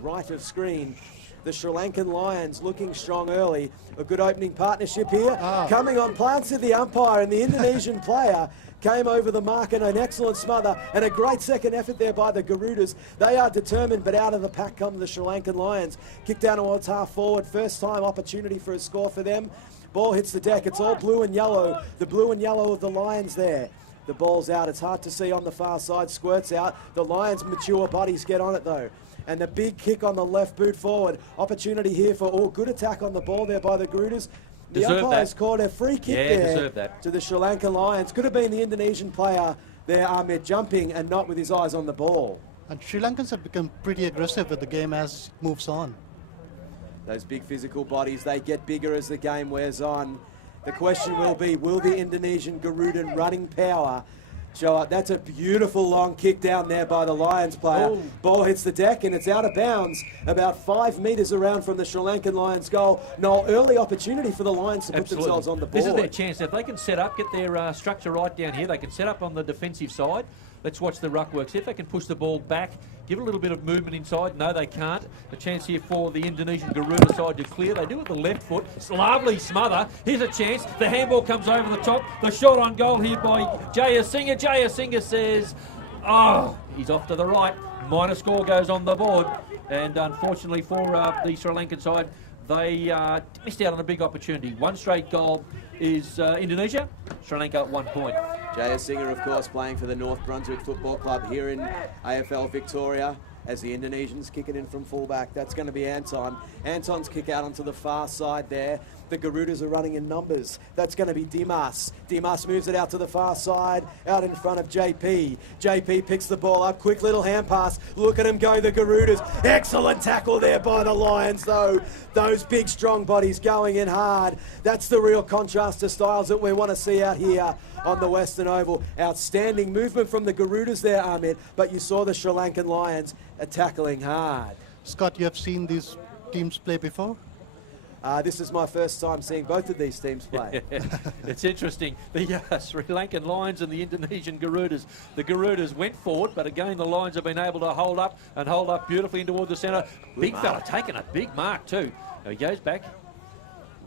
right of screen. The Sri Lankan Lions looking strong early. A good opening partnership here. Coming on, plants at the umpire, and the Indonesian player came over the mark and an excellent smother and a great second effort there by the Garudas. They are determined, but out of the pack come the Sri Lankan Lions. Kick down towards half forward. First time opportunity for a score for them. Ball hits the deck. It's all blue and yellow. The blue and yellow of the Lions there. The ball's out. It's hard to see on the far side. Squirts out. The Lions' mature bodies get on it though. And the big kick on the left boot forward. Opportunity here for good attack on the ball there by the Garudas. The umpire's called a free kick there to the Sri Lankan Lions. Could have been the Indonesian player there, Ahmed, jumping and not with his eyes on the ball. And Sri Lankans have become pretty aggressive with the game as it moves on. Those big physical bodies, they get bigger as the game wears on. The question will be, will the Indonesian Garuda running power show up? That's a beautiful long kick down there by the Lions player. Ball hits the deck and it's out of bounds about 5 metres around from the Sri Lankan Lions goal. No early opportunity for the Lions to put themselves on the board. This is their chance. If they can set up, get their structure right down here, they can set up on the defensive side. Let's watch the ruck work. See if they can push the ball back, give it a little bit of movement inside. No, they can't. A chance here for the Indonesian Garuda side to clear. They do it with the left foot. It's a lovely smother. Here's a chance. The handball comes over the top. The shot on goal here by Jayasinghe. Jayasinghe says, oh, he's off to the right. Minor score goes on the board. And unfortunately for the Sri Lankan side, they missed out on a big opportunity. One straight goal is Indonesia. Sri Lanka 1 point. Jayasinghe, of course, playing for the North Brunswick Football Club here in AFL Victoria. As the Indonesians kick it in from fullback, that's going to be Anton. Anton's kick out onto the far side there. The Garudas are running in numbers. That's going to be Dimas. Dimas moves it out to the far side, out in front of JP. JP picks the ball up, quick little hand pass. Look at him go, the Garudas. Excellent tackle there by the Lions, though. Those big, strong bodies going in hard. That's the real contrast to styles that we want to see out here on the Western Oval. Outstanding movement from the Garudas there, Ahmed, but you saw the Sri Lankan Lions tackling hard. Scott, you have seen these teams play before? This is my first time seeing both of these teams play. It's interesting. The Sri Lankan Lions and the Indonesian Garudas. The Garudas went forward, but again the Lions have been able to hold up beautifully into the centre. Big fella taking a big mark too. Now he goes back.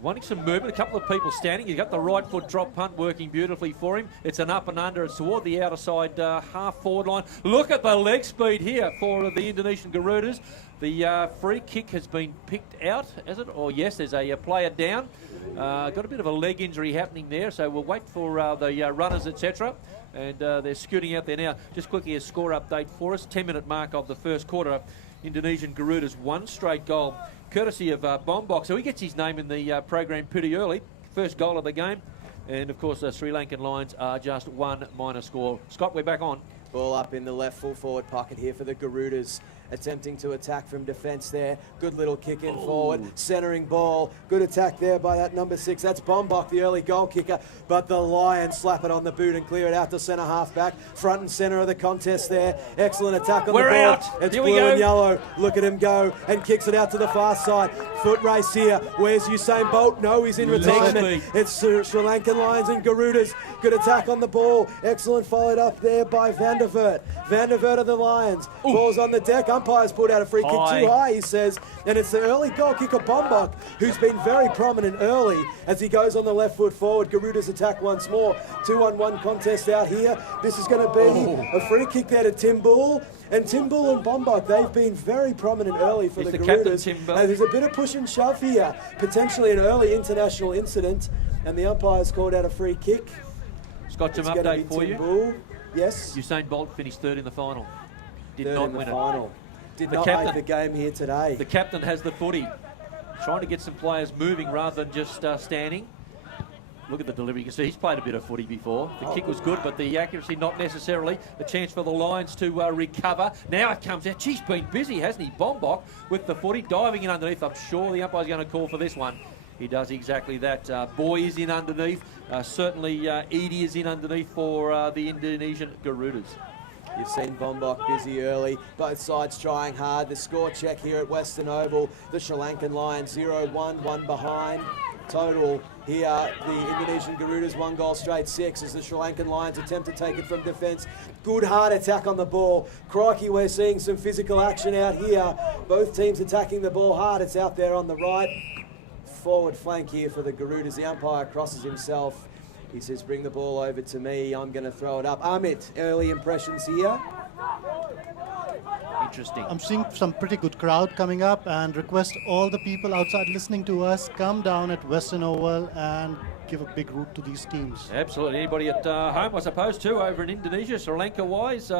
Wanting some movement, a couple of people standing. You've got the right foot drop punt working beautifully for him. It's an up and under. It's toward the outer side half forward line. Look at the leg speed here for the Indonesian Garudas. The free kick has been picked out, has it? Or yes, there's a player down. Got a bit of a leg injury happening there, so we'll wait for the runners, etc. And they're scooting out there now. Just quickly a score update for us. 10-minute mark of the first quarter. Indonesian Garudas 1 straight goal, courtesy of Bombok. So he gets his name in the program pretty early. First goal of the game. And of course, the Sri Lankan Lions are just 1 minor score. Scott, we're back on. Ball up in the left full forward pocket here for the Garudas. Attempting to attack from defence there. Good little kick in forward. Centering ball. Good attack there by that number 6. That's Bombok, the early goal kicker. But the Lions slap it on the boot and clear it out to centre half back. Front and centre of the contest there. Excellent attack on the ball. Out. It's Here blue and yellow. Look at him go and kicks it out to the far side. Foot race here. Where's Usain Bolt? No, he's in retirement. It's Sri Lankan Lions and Garudas. Good attack on the ball. Excellent followed up there by Van der Vert. Van der Vert of the Lions. Ball's on the deck. Umpire's pulled out a free kick too high, he says. And it's the early goal kicker, Bombok, who's been very prominent early as he goes on the left foot forward. Garuda's attack once more. 2-on-1 contest out here. This is going to be a free kick there to Tim Bull. And Tim Bull and Bombok, they've been very prominent early for the Garudas. And there's a bit of push and shove here. Potentially an early international incident. And the umpire's called out a free kick. Scott, some update for you. Bull. Yes. Usain Bolt finished 3rd in the final. Did third not in the win final. it. Did not make the game here today. The captain has the footy. Trying to get some players moving rather than just standing. Look at the delivery. You can see he's played a bit of footy before. The kick was good, but the accuracy not necessarily. The chance for the Lions to recover. Now it comes out. She's been busy, hasn't he? Bombok with the footy, diving in underneath. I'm sure the umpire's going to call for this one. He does exactly that. Boy is in underneath. Certainly Edie is in underneath for the Indonesian Garudas. You've seen Bombok busy early, both sides trying hard. The score check here at Western Oval. The Sri Lankan Lions 0-1, 1 behind. Total Here, the Indonesian Garudas 1 goal straight 6 as the Sri Lankan Lions attempt to take it from defence. Good hard attack on the ball. Crikey, we're seeing some physical action out here. Both teams attacking the ball hard. It's out there on the right. Forward flank here for the Garudas. The umpire crosses himself. He says, bring the ball over to me. I'm going to throw it up. Amit, early impressions here? Interesting. I'm seeing some pretty good crowd coming up, and request all the people outside listening to us come down at Western Oval and give a big root to these teams. Absolutely. Anybody at home, I suppose, too, over in Indonesia, Sri Lanka-wise,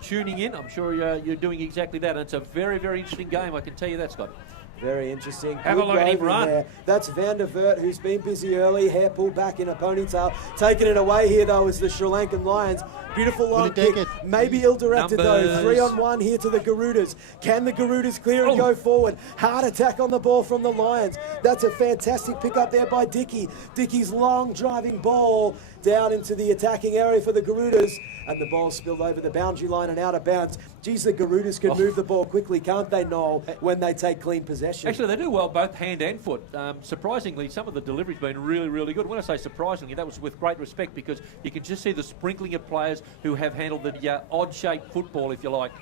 tuning in. I'm sure you're doing exactly that. And it's a very, very interesting game, I can tell you that, Scott. Very interesting. Have a look at him run. There. That's Van der Vert, who's been busy early. Hair pulled back in a ponytail. Taking it away here, though, is the Sri Lankan Lions. Beautiful long kick. Maybe ill-directed, though. 3-on-1 here to the Garudas. Can the Garudas clear and go forward? Hard attack on the ball from the Lions. That's a fantastic pick up there by Dickey. Dickey's long driving ball down into the attacking area for the Garudas. And the ball spilled over the boundary line and out of bounds. Geez, the Garudas can move the ball quickly, can't they, Noel, when they take clean possession? Actually, they do well both hand and foot. Surprisingly, some of the delivery's been really, really good. When I say surprisingly, that was with great respect, because you can just see the sprinkling of players who have handled the odd-shaped football, if you like,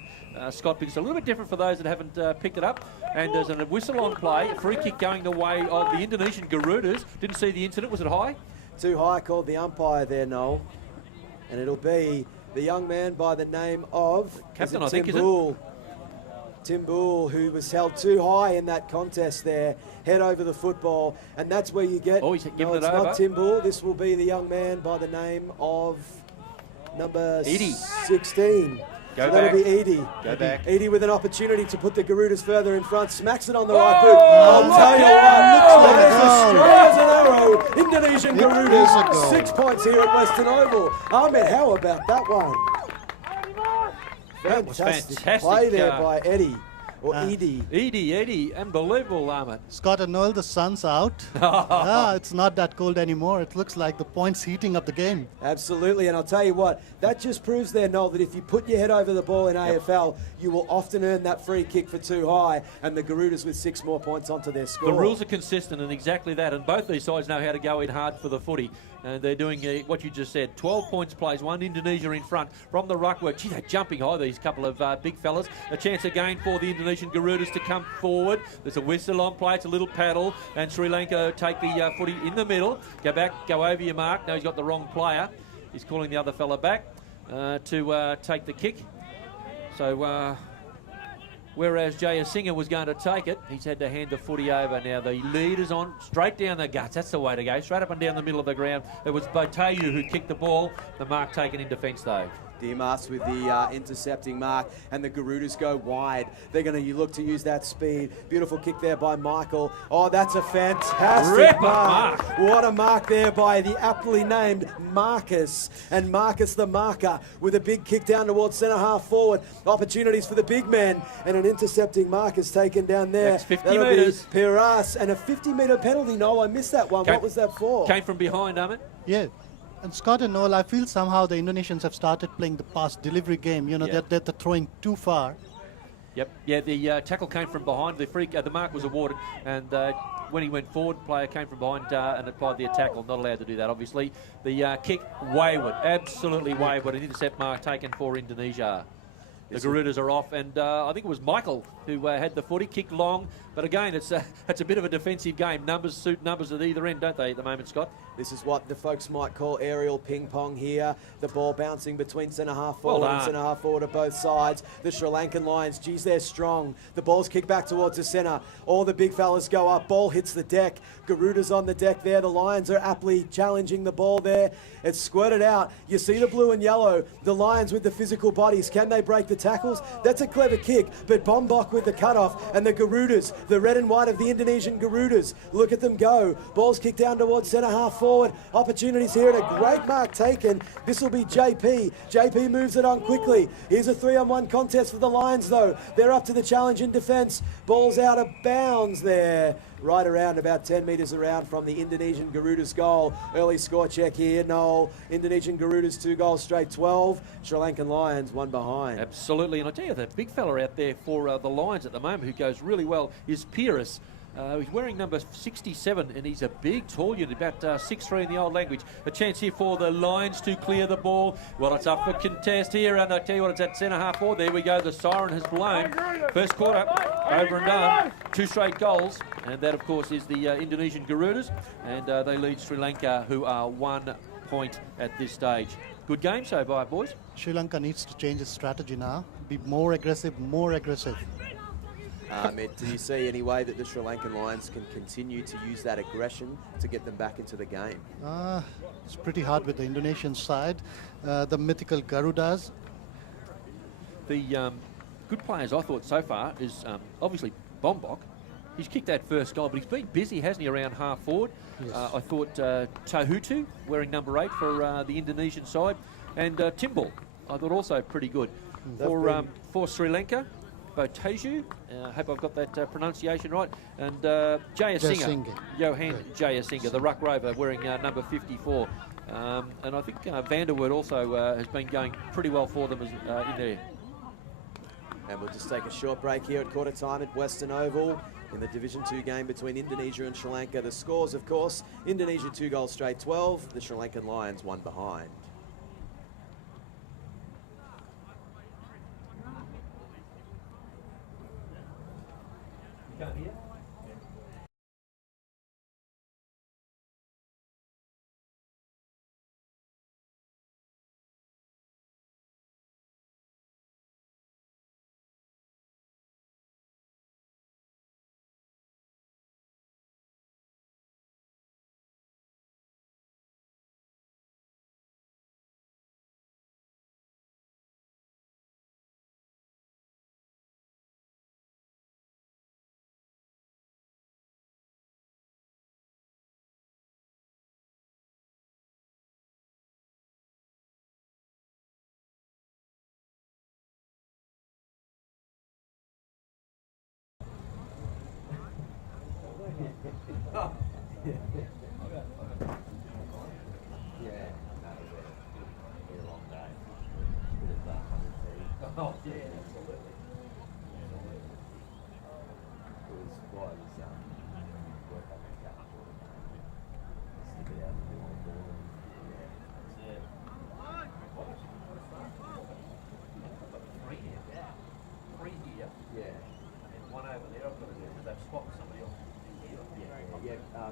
Scott, because it's a little bit different for those that haven't picked it up. And there's a whistle on play, a free kick going the way of the Indonesian Garudas. Didn't see the incident. Was it high? Too high, called the umpire there, Noel. And it'll be the young man by the name of Captain, I think, Tim Bull. Tim Bull, who was held too high in that contest there, head over the football, and that's where you get. Oh, he's giving it it's over. Not Tim Bull. This will be the young man by the name of number Edie. 16. Go so back. that'll be Edie. Go back. Edie with an opportunity to put the Garudas further in front. Smacks it on the right boot. I'll tell you what, that is a straight as an arrow. Indonesian Garudas, 6 points here at Western Oval. Ahmed, how about that one? Fantastic play there by Eddie. Or Edie. Edie, unbelievable, Ahmed. Scott and Noel, the sun's out. It's not that cold anymore. It looks like the points heating up the game. Absolutely, and I'll tell you what, that just proves there, Noel, that if you put your head over the ball in AFL, you will often earn that free kick for too high, and the Garudas with 6 more points onto their score. The rules are consistent, and exactly that, and both these sides know how to go in hard for the footy. And they're doing what you just said. 12 points plays, 1 Indonesia in front from the ruckwork. Gee, they're jumping high, these couple of big fellas. A chance again for the Indonesian Garudas to come forward. There's a whistle on play, it's a little paddle, and Sri Lanka take the footy in the middle. Go back, go over your mark. No, he's got the wrong player. He's calling the other fella back to take the kick. So, whereas Jaya Singer was going to take it, he's had to hand the footy over. Now the leader's on, straight down the guts. That's the way to go, straight up and down the middle of the ground. It was Botayu who kicked the ball. The mark taken in defence, though. Dimas with the intercepting mark, and the Garudas go wide. They're going to look to use that speed. Beautiful kick there by Michael. Oh, that's a fantastic mark. What a mark there by the aptly named Marcus. And Marcus the marker with a big kick down towards centre half forward. Opportunities for the big men, and an intercepting mark is taken down there. That's 50 metres. Piras, and a 50-metre penalty. No, I missed that one. What was that for? Came from behind, Ahmed. Yeah. And Scott and Noel, I feel somehow the Indonesians have started playing the pass delivery game. You know, they're throwing too far. Yep. Yeah, the tackle came from behind. The mark was awarded, and when he went forward, player came from behind and applied the tackle. Not allowed to do that, obviously. The kick, wayward, absolutely wayward. An intercept mark taken for Indonesia. The Garudas are off, and I think it was Michael who had the footy, kicked long. But again, it's a bit of a defensive game. Numbers suit numbers at either end, don't they, at the moment, Scott? This is what the folks might call aerial ping pong here. The ball bouncing between centre half forward and centre half forward at both sides. The Sri Lankan Lions, geez, they're strong. The ball's kicked back towards the centre. All the big fellas go up. Ball hits the deck. Garuda's on the deck there. The Lions are aptly challenging the ball there. It's squirted out. You see the blue and yellow. The Lions with the physical bodies. Can they break the tackles? That's a clever kick. But Bombok with the cutoff, and the Garudas, the red and white of the Indonesian Garudas. Look at them go. Ball's kicked down towards centre half forward. Opportunities here, and a great mark taken. This will be JP. JP moves it on quickly. Here's a 3-on-1 contest for the Lions, though. They're up to the challenge in defence. Ball's out of bounds there. Right around about 10 metres around from the Indonesian Garudas goal. Early score check here, Noel. Indonesian Garudas 2 goals straight, 12. Sri Lankan Lions 1 behind. Absolutely, and I tell you, that big fella out there for the Lions at the moment who goes really well is Piras. He's wearing number 67, and he's a big, tall unit, about 6'3" in the old language. A chance here for the Lions to clear the ball. Well, it's up for contest here, and I tell you what, it's at centre half forward. There we go. The siren has blown. First quarter, over and done. 2 straight goals, and that, of course, is the Indonesian Garudas, and they lead Sri Lanka, who are 1 point at this stage. Good game so far, boys. Sri Lanka needs to change its strategy now. Be more aggressive, more aggressive. Ed, do you see any way that the Sri Lankan Lions can continue to use that aggression to get them back into the game? It's pretty hard with the Indonesian side. The mythical Garudas. The good players, I thought, so far is obviously Bombok. He's kicked that first goal, but he's been busy, hasn't he, around half forward? Yes. I thought Tahutu, wearing number 8 for the Indonesian side, and Timbal, I thought also pretty good. For Sri Lanka, Boteju, I hope I've got that pronunciation right, and Jayasinha, Johan Jayasinha, the Ruck Rover, wearing number 54. And I think Vanderwood also has been going pretty well for them in there. And we'll just take a short break here at quarter time at Western Oval in the Division 2 game between Indonesia and Sri Lanka. The scores, of course, Indonesia 2 goals straight, 12. The Sri Lankan Lions 1 behind.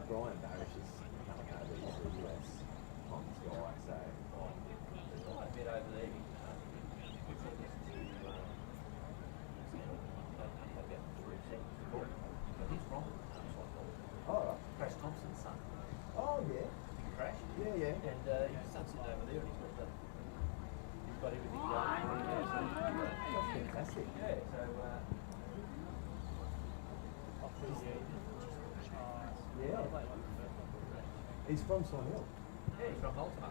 Brian Barish is coming over. He's the US Tom's guy, so a bit over there. Oh, Crash Thompson's son. Oh, yeah. Crash? Yeah, yeah. And his son's sitting over there, and he's got everything going. That's fantastic. Yeah, so yeah. He's from Swan Hill. Yeah, he's from Baltimore.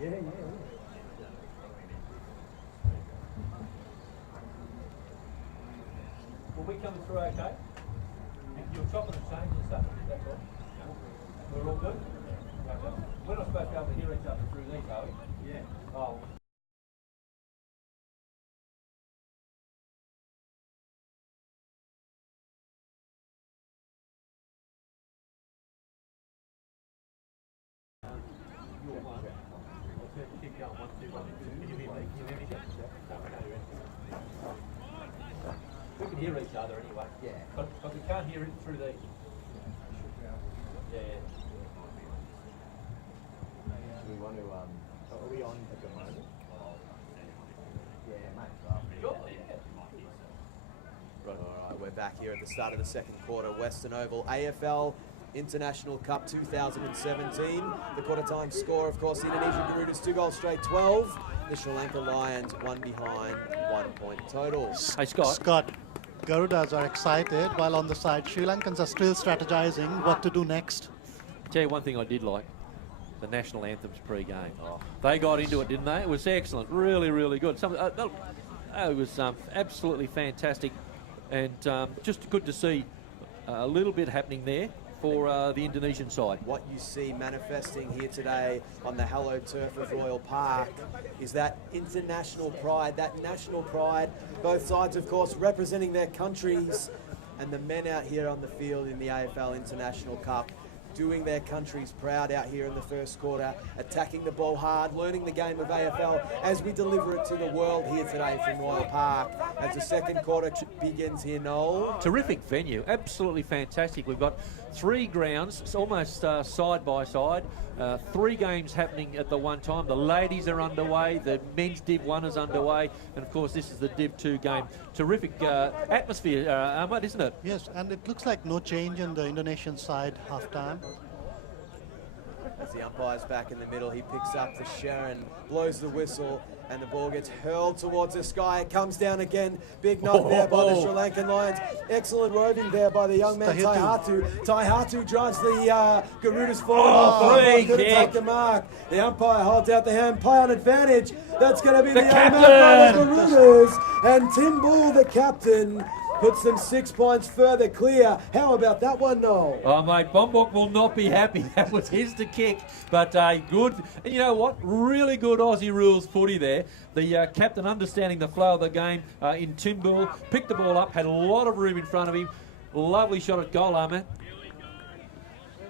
Yeah, yeah, yeah. Will we come through okay? You're chopping and changing and stuff, that's all. We're all good? We're not supposed to be able to hear each other through these, are we? Yeah. Oh. We can hear each other anyway. Yeah. But we can't hear it through these. Yeah. We want to, are we on at the moment? Yeah, mate. Sure, yeah. Right, all right, we're back here at the start of the second quarter. Western Oval, AFL International Cup 2017. The quarter time score, of course, the Indonesian Garudas 2 goals straight, 12. The Sri Lanka Lions 1 behind, 1 point total. Hey, Scott. Garudas are excited, while on the side, Sri Lankans are still strategizing what to do next. I'll tell you one thing I did like. The national anthems pre-game. Oh, they got into it, didn't they? It was excellent. Really, really good. It was absolutely fantastic. And just good to see a little bit happening there for the Indonesian side. What you see manifesting here today on the hallowed turf of Royal Park is that international pride, that national pride. Both sides, of course, representing their countries. And the men out here on the field in the AFL International Cup doing their countries proud out here in the first quarter, attacking the ball hard, learning the game of AFL as we deliver it to the world here today from Royal Park as the second quarter begins here, Noel. Terrific venue, absolutely fantastic. We've got 3 grounds, it's almost side by side. 3 games happening at the one time. The ladies are underway, the men's Div 1 is underway, and of course this is the Div 2 game. Terrific atmosphere, Ahmad, isn't it? Yes, and it looks like no change in the Indonesian side half-time. As the umpire's back in the middle, he picks up the Sharon, blows the whistle, and the ball gets hurled towards the sky. It comes down again. Big knock there by the Sri Lankan Lions. Excellent roving there by the young man, Taihatu. Taihatu drives the Garudas forward. Free Couldn't kick. take the mark. The umpire holds out the hand. Play on advantage. That's going to be the young captain. man by the Garudas. And Tim Bull, the captain, puts them 6 points further clear. How about that one, Noel? Oh, mate, Bombok will not be happy. That was his to kick, but good. And you know what? Really good Aussie rules footy there. The captain understanding the flow of the game in Timbull, picked the ball up, had a lot of room in front of him. Lovely shot at goal, Ahmed.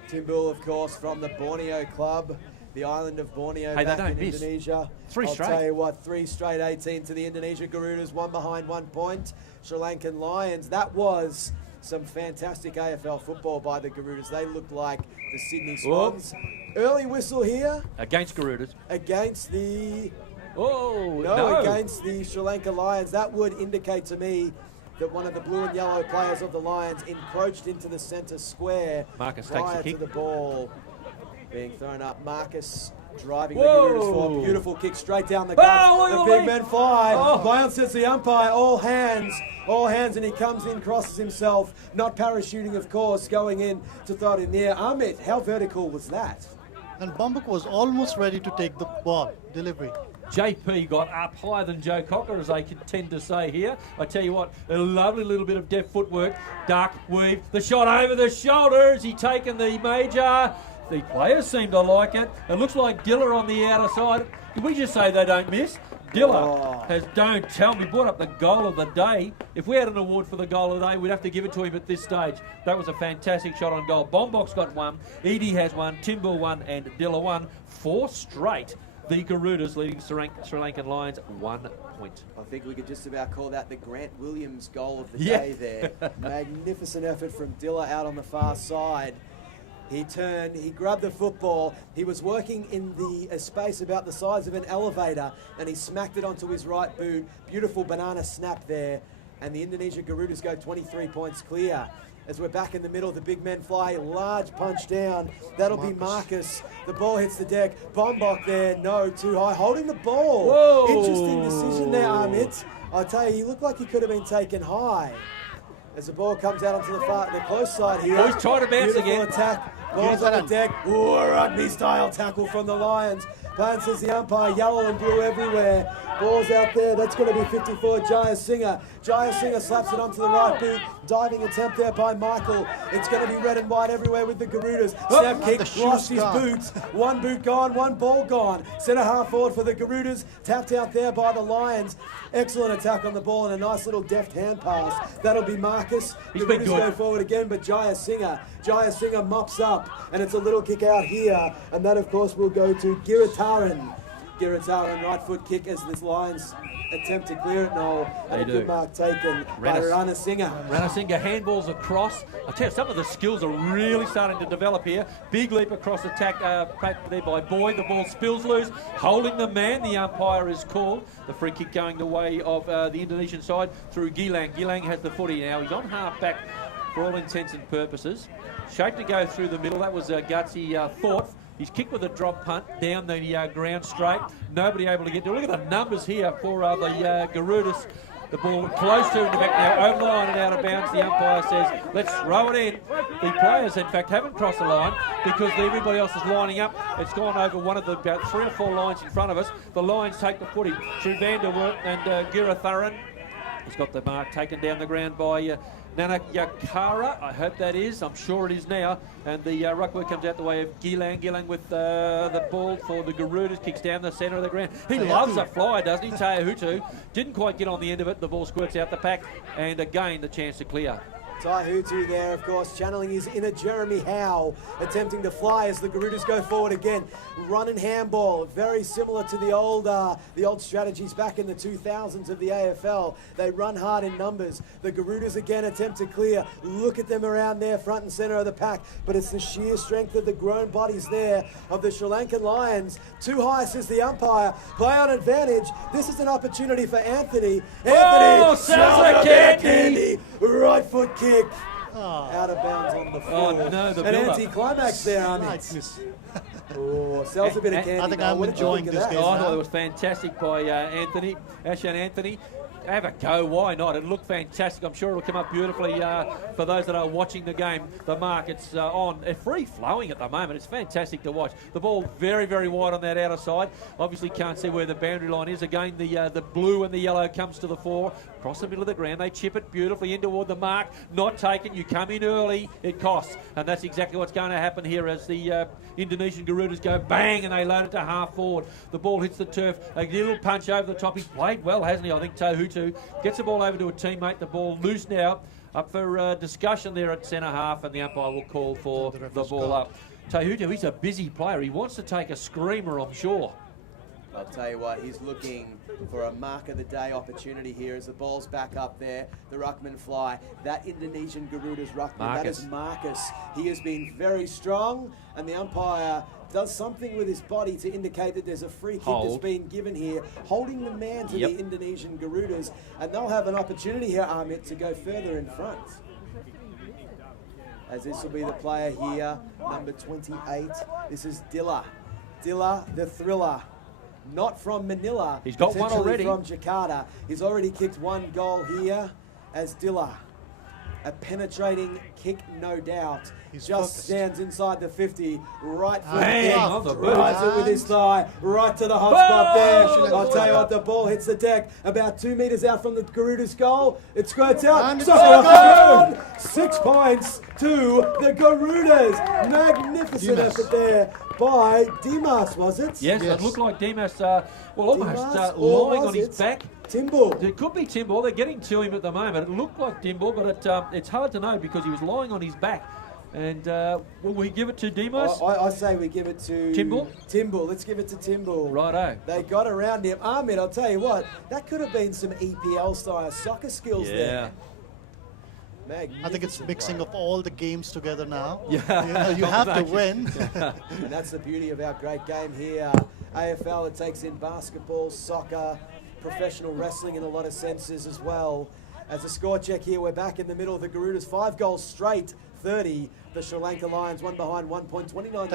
Timbull, of course, from the Borneo club, the island of Borneo, Hey, back they don't in miss. Indonesia. 3 straight. I'll tell you what, 3 straight 18 to the Indonesia Garudas, 1 behind 1 point. Sri Lankan Lions, that was some fantastic AFL football by the Garudas. They looked like the Sydney Swans. Early whistle here Against Garudas. against the... Oh, against the Sri Lanka Lions. That would indicate to me that one of the blue and yellow players of the Lions encroached into the centre square Marcus takes the prior kick. to the ball being thrown up. Marcus driving the Whoa. Garudas forward. Beautiful kick straight down the gut. Oh, The big men fly. Oh. Bounces the umpire. All hands, and he comes in, crosses himself. Not parachuting, of course, going in to throw it in there. Amit, how vertical was that? And Bombok was almost ready to take the ball. Delivery. JP got up higher than Joe Cocker, as they tend to say here. I tell you what, a lovely little bit of deft footwork. Duck, weave, the shot over the shoulder. Has he taken the major? The players seem to like it. It looks like Diller on the outer side. Did we just say they don't miss? Diller don't tell me, brought up the goal of the day. If we had an award for the goal of the day, we'd have to give it to him at this stage. That was a fantastic shot on goal. Bombok's got 1, Edie has 1, Timbull 1, and Diller 1. 4 straight. The Garudas leading Sri Lankan Lions 1 point. I think we could just about call that the Grant Williams goal of the Yeah. day there. Magnificent effort from Diller out on the far side. He turned, he grabbed the football, he was working in the space about the size of an elevator, and he smacked it onto his right boot. Beautiful banana snap there, and the Indonesia Garudas go 23 points clear. As we're back in the middle, the big men fly, large punch down. That'll be Marcus. The ball hits the deck. Bombok there, no, too high. Holding the ball. Whoa. Interesting decision there, Amit. I tell you, he looked like he could have been taken high. As the ball comes out onto the close side here. Oh, he's trying to bounce Beautiful again. attack. Ball's on the deck. Ooh, a rugby-style tackle from the Lions. Bounces the umpire, yellow and blue everywhere. Ball's out there. That's going to be 54, Jaya Singer. Jaya Singer slaps it onto the right boot. Diving attempt there by Michael. It's going to be red and white everywhere with the Garudas. Snap kick, lost his boots. 1 boot gone, 1 ball gone. Centre half forward for the Garudas. Tapped out there by the Lions. Excellent attack on the ball and a nice little deft hand pass. That'll be Marcus. He's been Garudas good. go forward again, but Jaya Singer mops up, and it's a little kick out here, and that of course will go to Giritaran. Giritaran, right foot kick as this Lions attempt to clear it, Noel, and a good mark taken by Rana Singer. Rana Singer handballs across. I tell you, some of the skills are really starting to develop here. Big leap across attack there by Boyd. The ball spills loose, holding the man. The umpire is called. The free kick going the way of the Indonesian side through Gilang. Gilang has the footy now. He's on half back for all intents and purposes. Shape to go through the middle. That was gutsy thought. He's kicked with a drop punt down the ground straight. Nobody able to get to it. Look at the numbers here for the Garudas. The ball close to in the back now, over the line and out of bounds. The umpire says, let's throw it in. The players, in fact, haven't crossed the line because everybody else is lining up. It's gone over one of the about 3 or 4 lines in front of us. The Lions take the footy through Vanderwerp and Giratharan. He's got the mark taken down the ground by Nana Yakara, I hope that is. I'm sure it is now. And the ruckwork comes out the way of Gilang. Gilang with the ball for the Garudas. Kicks down the centre of the ground. He loves a fly, doesn't he? Tayahutu didn't quite get on the end of it. The ball squirts out the pack. And again, the chance to clear. Taihutu there, of course, channeling his inner Jeremy Howe, attempting to fly as the Garudas go forward again. Run and handball, very similar to the old strategies back in the 2000s of the AFL. They run hard in numbers. The Garudas again attempt to clear. Look at them around there, front and centre of the pack. But it's the sheer strength of the grown bodies there of the Sri Lankan Lions. Too high, says the umpire. Play on advantage. This is an opportunity for Anthony. Oh, Salsa kick! Andy, right foot kick. Out of bounds on the floor. Oh, no, the An build-up. anti-climax there, Nice. Oh, sells a bit of candy. I think now. I'm What did you enjoying think of this that? game. Oh, I thought it was fantastic by Anthony, Ashan Anthony. Have a go, why not? It looked fantastic. I'm sure it'll come up beautifully for those that are watching the game. The mark, it's on, free flowing at the moment. It's fantastic to watch. The ball very, very wide on that outer side. Obviously can't see where the boundary line is. Again, the blue and the yellow comes to the fore. Across the middle of the ground, they chip it beautifully in toward the mark. Not taken. You come in early, it costs. And that's exactly what's going to happen here as the Indonesian Garudas go bang and they load it to half forward. The ball hits the turf. A little punch over the top. He's played well, hasn't he? I think Taihutu gets the ball over to a teammate. The ball loose now. Up for discussion there at centre half, and the umpire will call for the ball up. Taihutu, he's a busy player. He wants to take a screamer, I'm sure. I'll tell you what, he's looking for a mark of the day opportunity here as the ball's back up there. The ruckman fly. That Indonesian Garuda's ruckman, that is Marcus. He has been very strong, and the umpire does something with his body to indicate that there's a free kick that's been given here, holding the man to the Indonesian Garudas, and they'll have an opportunity here, Amit, to go further in front. As this will be the player here, number 28. This is Dilla. Dilla, the thriller. Not from Manila. He's got one already. From Jakarta. He's already kicked one goal here as Dilla. A penetrating kick, no doubt. He's just focused. Stands inside the 50. Right foot Bang kick. on the Drives it with his boot. thigh. Right to the hot spot there. Whoa! I'll tell you what, the ball hits the deck about 2 metres out from the Garuda's goal. It squirts out. And it's Sucker a off the goal! ground. 6 points to the Garudas. Magnificent Dimas. effort there by Dimas, was it? Yes, Yes. it looked like Dimas, almost Dimas, or lying was on his it back. Timbul. It could be Timbal. They're getting to him at the moment. It looked like Timbal, but it's hard to know because he was lying on his back. And will we give it to Dimas? I say we give it to Timbul? Timbul. Let's give it to Timbul. Righto. They got around him. Ahmed, I'll tell you what, that could have been some EPL style soccer skills there. I think it's mixing up. of all the games together now. Yeah. You have to win. And that's the beauty of our great game here. AFL, it takes in basketball, soccer, professional wrestling in a lot of senses as well. As a score check here, we're back in the middle of the Garudas. 5 goals straight, 30. The Sri Lanka Lions, one behind 1 point, 29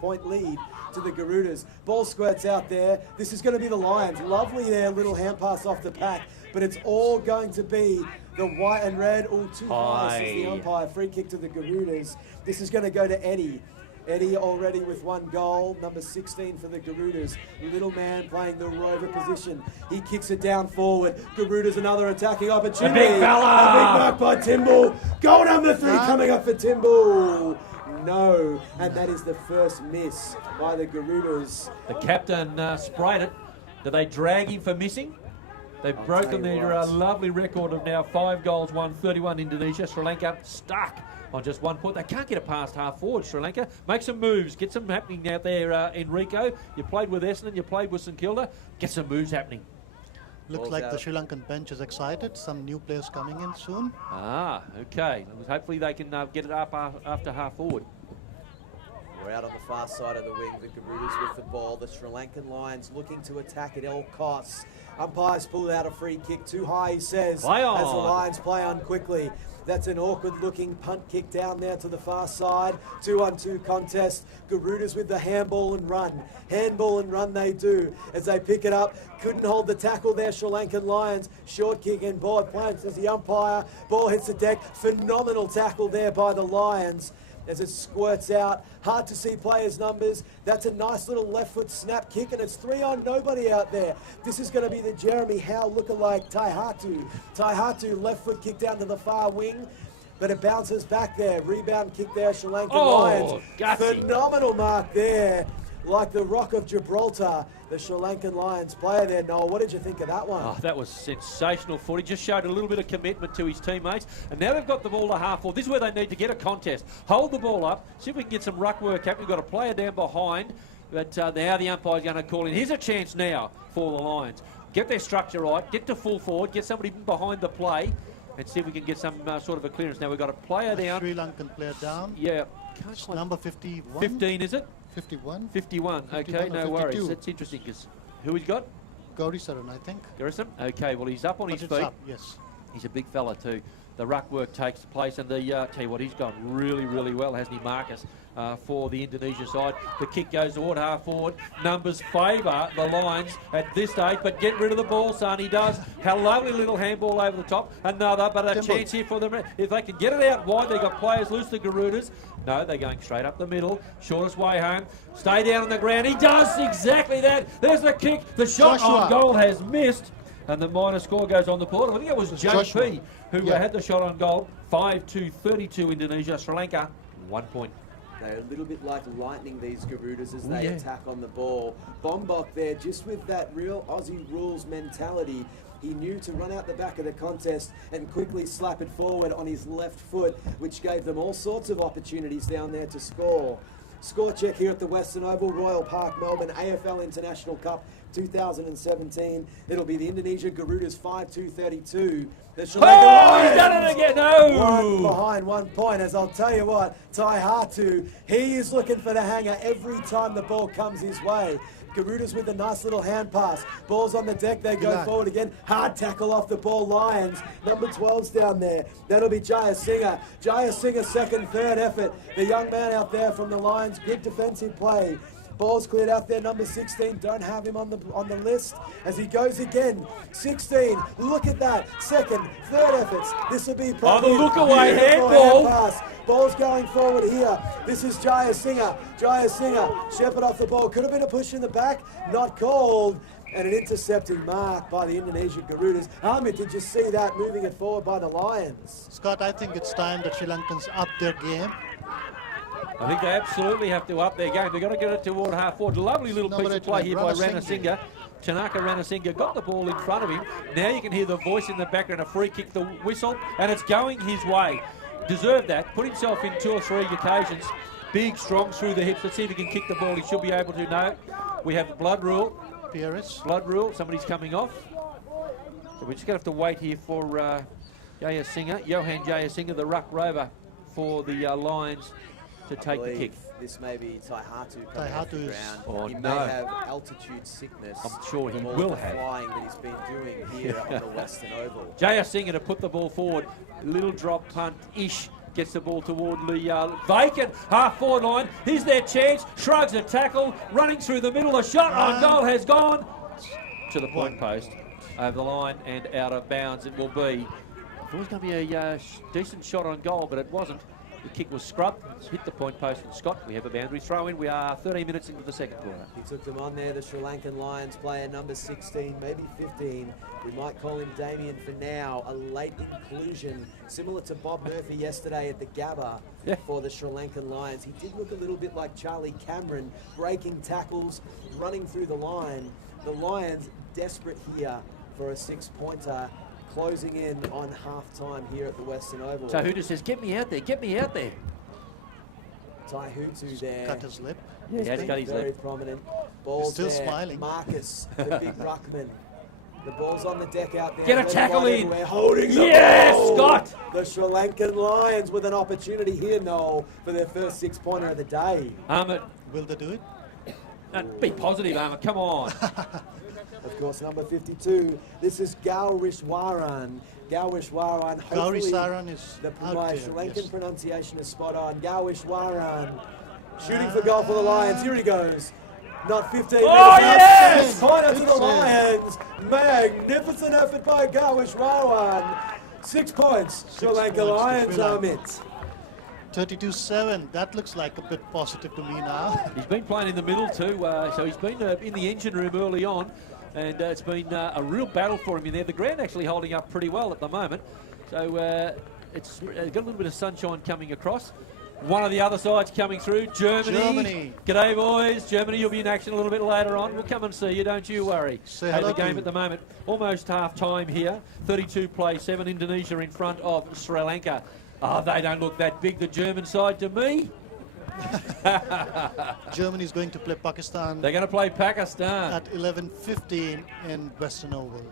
point lead to the Garudas. Ball squirts out there. This is going to be the Lions. Lovely there, little hand pass off the pack. But it's all going to be the white and red. All too high, says the umpire. Free kick to the Garudas. This is going to go to Eddie. Eddie already with 1 goal, number 16 for the Garudas. Little man playing the rover position. He kicks it down forward. Garudas another attacking opportunity. A big fella! A big mark by Timbul. Goal number 3 coming up for Timbul. No, and that is the first miss by the Garudas. The captain sprayed it. Did they drag him for missing? They've broken their lovely record of now 5 goals, 31 Indonesia. Sri Lanka stuck on just 1 point. They can't get it past half forward, Sri Lanka. Make some moves. Get some happening out there, Enrico. You played with Essendon. You played with St Kilda. Get some moves happening. Looks like the Sri Lankan bench is excited. Some new players coming in soon. Okay. Hopefully they can get it up after half forward. We're out on the far side of the wing. The Garudas with the ball. The Sri Lankan Lions looking to attack at all costs. Umpires pulled out a free kick. Too high, he says, Play on. as the Lions play on quickly. That's an awkward-looking punt kick down there to the far side. 2-on-2 contest. Garudas with the handball and run. Handball and run they do as they pick it up. Couldn't hold the tackle there, Sri Lankan Lions. Short kick and board plants as the umpire. Ball hits the deck. Phenomenal tackle there by the Lions as it squirts out. Hard to see players' numbers. That's a nice little left foot snap kick, and it's 3 on nobody out there. This is going to be the Jeremy Howe lookalike Taihutu. Taihutu, left foot kick down to the far wing, but it bounces back there. Rebound kick there, Sri Lankan Lions. Gutsy. Phenomenal mark there like the Rock of Gibraltar, the Sri Lankan Lions player there. Noel, what did you think of that one? Oh, that was sensational footy. Just showed a little bit of commitment to his teammates. And now they've got the ball to half forward. This is where they need to get a contest. Hold the ball up. See if we can get some ruck work happening. We've got a player down behind. But now the umpire's going to call in. Here's a chance now for the Lions. Get their structure right. Get to full forward. Get somebody behind the play. And see if we can get some sort of a clearance. Now we've got a player down. Sri Lankan player down. Yeah. Number 51. 15, is it? 51. 51. Okay, no worries. That's interesting because who he's got? Garuda, I think. Garrison? Okay, well, he's up on his feet. Up, yes. He's a big fella too. The ruck work takes place, and the tell you what, he's gone really, really well, hasn't he, Marcus, for the Indonesia side. The kick goes toward half forward. Numbers favour the Lions at this stage, but get rid of the ball, son. He does. How lovely little handball over the top. Another, but a chance here for them. If they can get it out wide, they've got players loose, the Garudas. No, they're going straight up the middle. Shortest way home. Stay down on the ground. He does exactly that. There's the kick. The shot on goal has missed. And the minor score goes on the board. I think it was JP who had the shot on goal. 5-32 Indonesia. Sri Lanka, 1 point. They're a little bit like lightning, these Garudas, as they attack on the ball. Bombok there, just with that real Aussie rules mentality. He knew to run out the back of the contest and quickly slap it forward on his left foot, which gave them all sorts of opportunities down there to score. Score check here at the Western Oval, Royal Park, Melbourne, AFL International Cup 2017. It'll be the Indonesia Garudas 5-32. The Sri Lanka Lions, he's done it again. No! One behind 1 point, as I'll tell you what, Tai Hatu, he is looking for the hanger every time the ball comes his way. Garudas with a nice little hand pass. Ball's on the deck, they go forward again. Hard tackle off the ball, Lions. Number 12's down there. That'll be Jaya Singer. Jaya Singer, second, third effort. The young man out there from the Lions, good defensive play. Ball's cleared out there, number 16, don't have him on the list as he goes again. 16, look at that, second, third efforts. This will be the look away handball. Pass. Ball's going forward here. This is Jaya Singer. Jaya Singer, shepherd off the ball. Could have been a push in the back, not called. And an intercepting mark by the Indonesian Garudas. Ahmed, did you see that, moving it forward by the Lions? Scott, I think it's time that Sri Lankans up their game. I think they absolutely have to up their game. They've got to get it toward half forward. Lovely little piece of play here by Ranasinghe. Tanaka Ranasinghe got the ball in front of him. Now you can hear the voice in the background, a free kick, the whistle, and it's going his way. Deserved that. Put himself in 2 or 3 occasions. Big, strong through the hips. Let's see if he can kick the ball. He should be able to. No. We have the blood rule. Blood rule. Somebody's coming off. So we're just going to have to wait here for Jaya Singer. Johan Jaya Singer, the ruck rover for the Lions, to take the kick. This may be Tai Hatu coming off the ground. He may have altitude sickness. I'm sure he will have. Flying that he's been doing here on the Western Oval. Jaya Singer to put the ball forward. Little drop punt-ish. Gets the ball toward the vacant half-forward line. Here's their chance. Shrugs a tackle. Running through the middle. A shot on goal has gone to the point post. Over the line and out of bounds it will be. I thought it was going to be a decent shot on goal, but it wasn't. The kick was scrubbed, it's hit the point post, and Scott, we have a boundary throw in. We are 13 minutes into the second quarter. He took them on there, the Sri Lankan Lions player number 16, maybe 15. We might call him Damien for now. A late inclusion, similar to Bob Murphy yesterday at the Gabba for the Sri Lankan Lions. He did look a little bit like Charlie Cameron, breaking tackles, running through the line. The Lions desperate here for a 6-pointer. Closing in on half-time here at the Western Oval. Tai Hatu says, get me out there, get me out there. Tai Hatu there. Cut his lip. Yeah, he's got his very lip. Prominent. Ball's still there. smiling. Marcus, the big ruckman. The ball's on the deck out there. Get a tackle in. We're holding the ball. Scott. The Sri Lankan Lions with an opportunity here, Noel, for their first 6-pointer of the day. Ahmed. Will they do it? Be positive, Ahmed, come on. Of course, number 52. This is Gaurishwaran. Gaurishwaran. Gaurisaran is my Sri Lankan pronunciation is spot on. Gaurishwaran. Shooting for goal for the Lions. Here he goes. Not 15 minutes. Oh, yes! Pointer to the Lions. Magnificent effort by Gaurishwaran. 6 points. Sri Lanka Lions are it. 32-7. That looks like a bit positive to me now. He's been playing in the middle too, so he's been in the engine room early on, and it's been a real battle for him in there. The ground actually holding up pretty well at the moment, so it's got a little bit of sunshine coming across. One of the other sides coming through, Germany. G'day, boys. Germany, you'll be in action a little bit later on. We'll come and see you, don't you worry. Say hello the game to at the moment. Almost half-time here. 32-7. Indonesia in front of Sri Lanka. Oh, they don't look that big, the German side, to me. Germany's going to play Pakistan. They're going to play Pakistan. At 11:15 in Western Oval.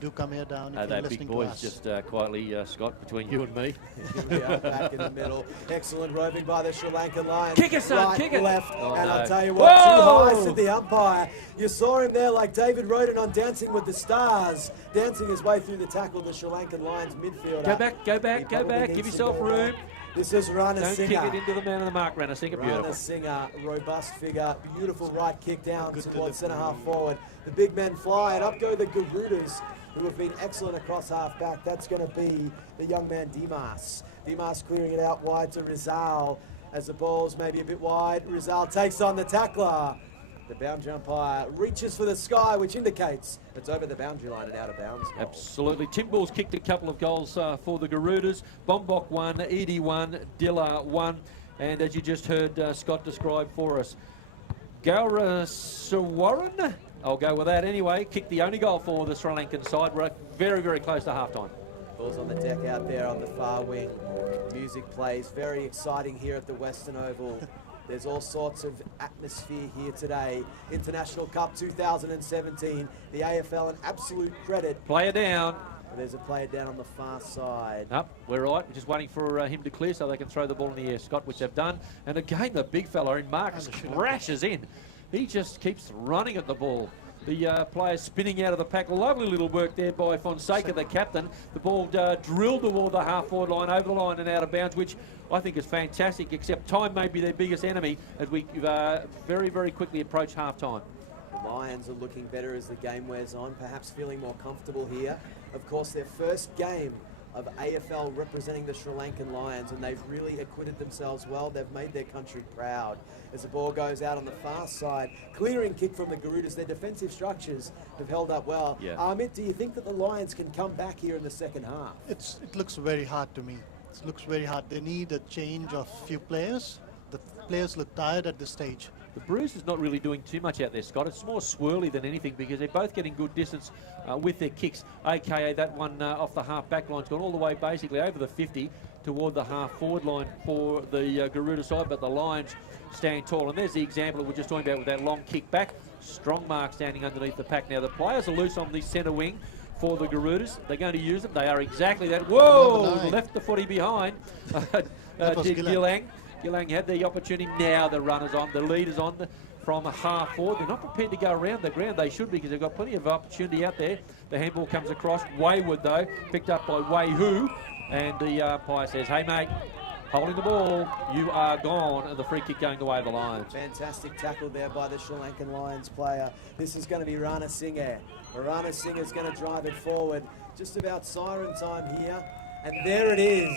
Do come here down if you're they're listening big boys, to us. just quietly, Scott, between you and me. Here we are back in the middle. Excellent roving by the Sri Lankan Lions. Kick it, son, right, kick it. left, Oh, and no. I'll tell you what, Whoa! too high to the umpire. You saw him there like David Roden on Dancing with the Stars, dancing his way through the tackle, the Sri Lankan Lions midfielder. Go back, go back, go back. Give yourself room. This is Rana Don't Singer. kick it into the man of the mark, Rana Singer. Beautiful. Rana Singer, robust figure, beautiful right kick down towards centre half forward. The big men fly, and up go the Garudas, who have been excellent across half back. That's going to be the young man Dimas. Dimas clearing it out wide to Rizal as the ball's maybe a bit wide. Rizal takes on the tackler. The boundary umpire reaches for the sky, which indicates it's over the boundary line and out of bounds. Absolutely. Timball's kicked a couple of goals for the Garudas. Bombok 1, Edie 1, Dilla 1. And as you just heard Scott describe for us, Garuda, I'll go with that anyway, kicked the only goal for the Sri Lankan side. We're very, very close to half-time. Ball's on the deck out there on the far wing. Music plays. Very exciting here at the Western Oval. There's all sorts of atmosphere here today. International Cup 2017. The AFL an absolute credit. Player down. There's a player down on the far side. Up, we're right. We're just waiting for him to clear so they can throw the ball in the air, Scott, which they've done. And again, the big fella in Marcus crashes in. He just keeps running at the ball. The player spinning out of the pack. Lovely little work there by Fonseca, the captain. The ball drilled toward the half-forward line, over the line and out of bounds, which I think is fantastic, except time may be their biggest enemy as we very, very quickly approach half-time. The Lions are looking better as the game wears on, perhaps feeling more comfortable here. Of course, their first game of AFL representing the Sri Lankan Lions, and they've really acquitted themselves well. They've made their country proud. As the ball goes out on the far side, clearing kick from the Garudas. Their defensive structures have held up well. Yeah. Amit, do you think that the Lions can come back here in the second half? It looks very hard to me. It looks very hard. They need a change of few players. The players look tired at this stage. The Bruce is not really doing too much out there, Scott. It's more swirly than anything because they're both getting good distance with their kicks, aka that one off the half-back line's gone all the way basically over the 50 toward the half-forward line for the Garuda side, but the Lions stand tall. And there's the example that we're just talking about with that long kick back. Strong mark standing underneath the pack. Now, the players are loose on the centre wing for the Garudas. They're going to use them. They are exactly that. Whoa! Left the footy behind. Did Gillang. Gillang had the opportunity. Now the runner's on. The leader's on from a half forward. They're not prepared to go around the ground. They should be because they've got plenty of opportunity out there. The handball comes across. Wayward, though, picked up by Wayhu. And the umpire says, hey, mate, holding the ball, you are gone. And the free kick going the way of the Lions. Fantastic tackle there by the Sri Lankan Lions player. This is going to be Rana Singer. Rana Singer's going to drive it forward. Just about siren time here. And there it is.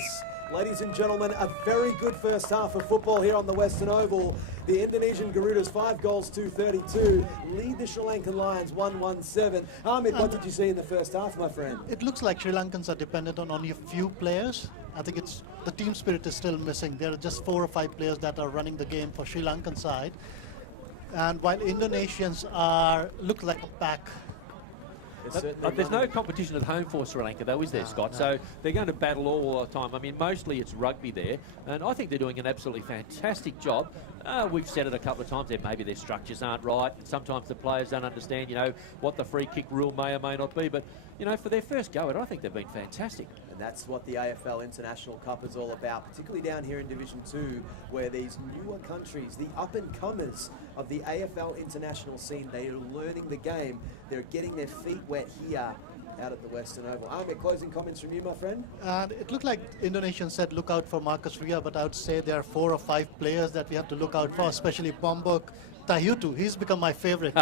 Ladies and gentlemen, a very good first half of football here on the Western Oval. The Indonesian Garudas, 5 goals to 32, lead the Sri Lankan Lions 1-1-7. Ahmed, what did you see in the first half, my friend? It looks like Sri Lankans are dependent on only a few players. I think the team spirit is still missing. There are just 4 or 5 players that are running the game for Sri Lankan side. And while Indonesians look like a pack. There's no competition at home for Sri Lanka, though, is there, Scott? No. So they're going to battle all the time. I mean, mostly it's rugby there, and I think they're doing an absolutely fantastic job. We've said it a couple of times that maybe their structures aren't right. Sometimes the players don't understand, what the free kick rule may or may not be. But, for their first go at it, I think they've been fantastic. And that's what the AFL International Cup is all about, particularly down here in Division 2, where these newer countries, the up-and-comers of the AFL international scene, they are learning the game. They're getting their feet wet here out at the Western Oval. Ahmed, closing comments from you, my friend? It looked like Indonesians said look out for Marcus Ria, but I would say there are 4 or 5 players that we have to look out for, especially Bombok Tahutu. He's become my favorite.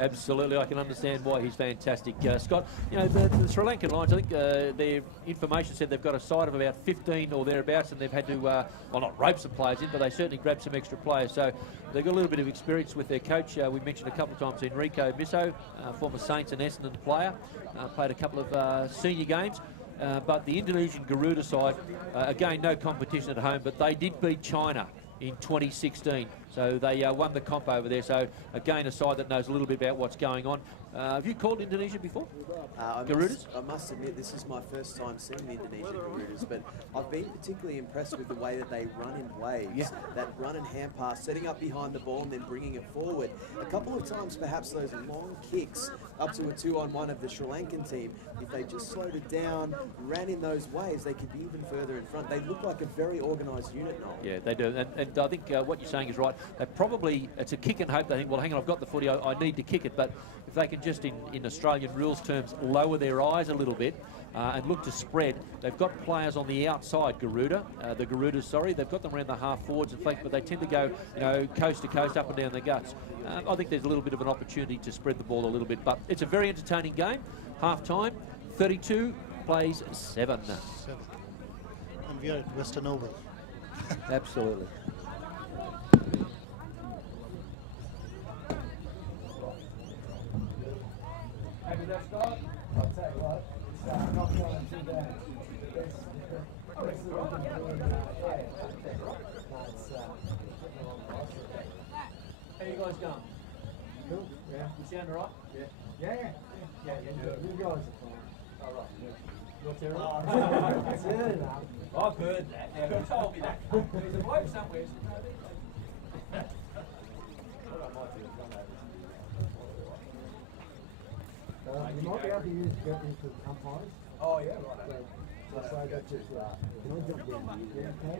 Absolutely, I can understand why he's fantastic. Scott, the Sri Lankan Lions, I think their information said they've got a side of about 15 or thereabouts, and they've had to, well, not rope some players in, but they certainly grabbed some extra players. So they've got a little bit of experience with their coach. We mentioned a couple of times Enrico Misso, former Saints and Essendon player, played a couple of senior games. but the Indonesian Garuda side, again, no competition at home, but they did beat China in 2016. So they won the comp over there. So again, a side that knows a little bit about what's going on. Have you called Indonesia before? Garudas? I must admit, this is my first time seeing the Indonesian Garudas, but I've been particularly impressed with the way that they run in waves. Yeah. That run and hand pass, setting up behind the ball and then bringing it forward. A couple of times, perhaps those long kicks up to a 2-on-1 of the Sri Lankan team, if they just slowed it down, ran in those waves, they could be even further in front. They look like a very organised unit now. Yeah, they do. And I think what you're saying is right. They probably, it's a kick and hope. They think, well, hang on, I've got the footy, I need to kick it. But if they can just, in Australian rules terms, lower their eyes a little bit and look to spread, they've got players on the outside, Garuda, the Garudas, sorry. They've got them around the half forwards and flanks, but they tend to go, you know, coast to coast, up and down the guts. I think there's a little bit of an opportunity to spread the ball a little bit. But it's a very entertaining game. Half time, 32 plays 7. 7. And we are at Western Oval. Absolutely. Happy with that start? I'll tell you what, it's not going too bad. The best we can do in How you guys going? Cool, yeah. You sound all right? Yeah, you guys are fine. All right. You're terrible. That's it enough. I've heard that. Yeah, who told me that? There's a bloke somewhere. You might be able to use get into umpires. Oh, yeah, right. So that's just, can I jump down? Yeah, okay.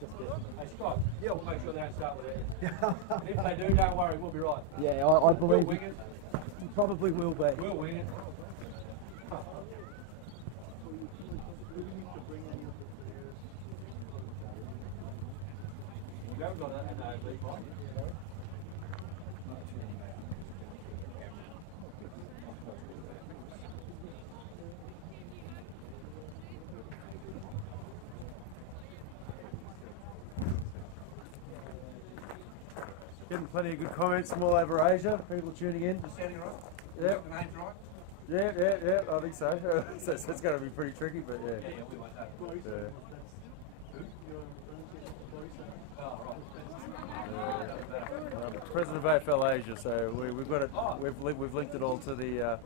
Just get. Hey, Scott, we'll make sure they don't start with it. And if they do, don't worry, we'll be right. Yeah, I We'll believe wing it. you probably will be. We'll wing it. You haven't got an OB, right? Getting plenty of good comments from all over Asia. People tuning in. The sounding right? Yeah. The name's right? Yeah. I think so. so it's going to be pretty tricky, but yeah. Yeah, we won't know. Yeah. Oh, right. President of AFL Asia, so we've got it. We've linked it all to the.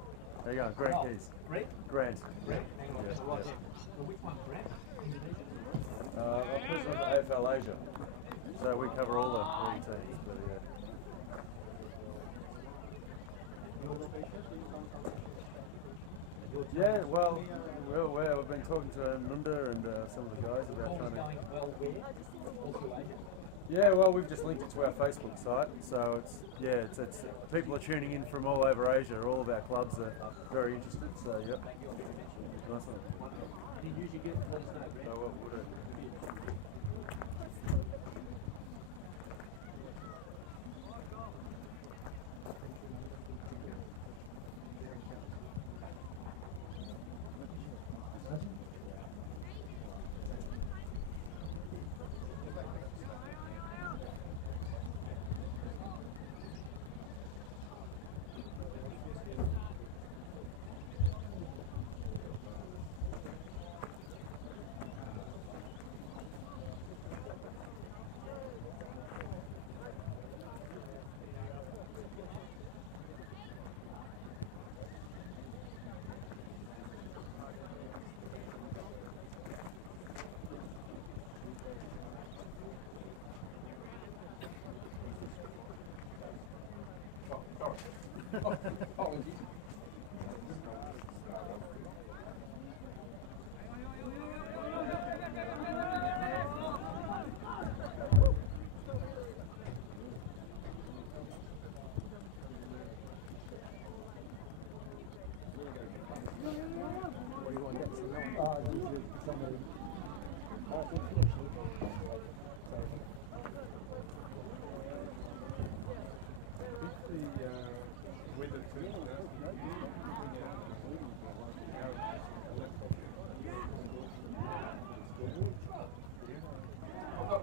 There you go, Grant Keys. Grant? Grant. Grant? Hang on, Yeah, just right yeah. there. Which one, Grant? Indonesia? President of AFL Asia. So we cover all the teams. But yeah. Yeah, well, we've been talking to Nunda and some of the guys about trying to. Going well where? Also Asia? Yeah, well, we've just linked it to our Facebook site, so it's people are tuning in from all over Asia. All of our clubs are very interested. So yep. Nice one. Did you usually get let us know, Grant? So what would it?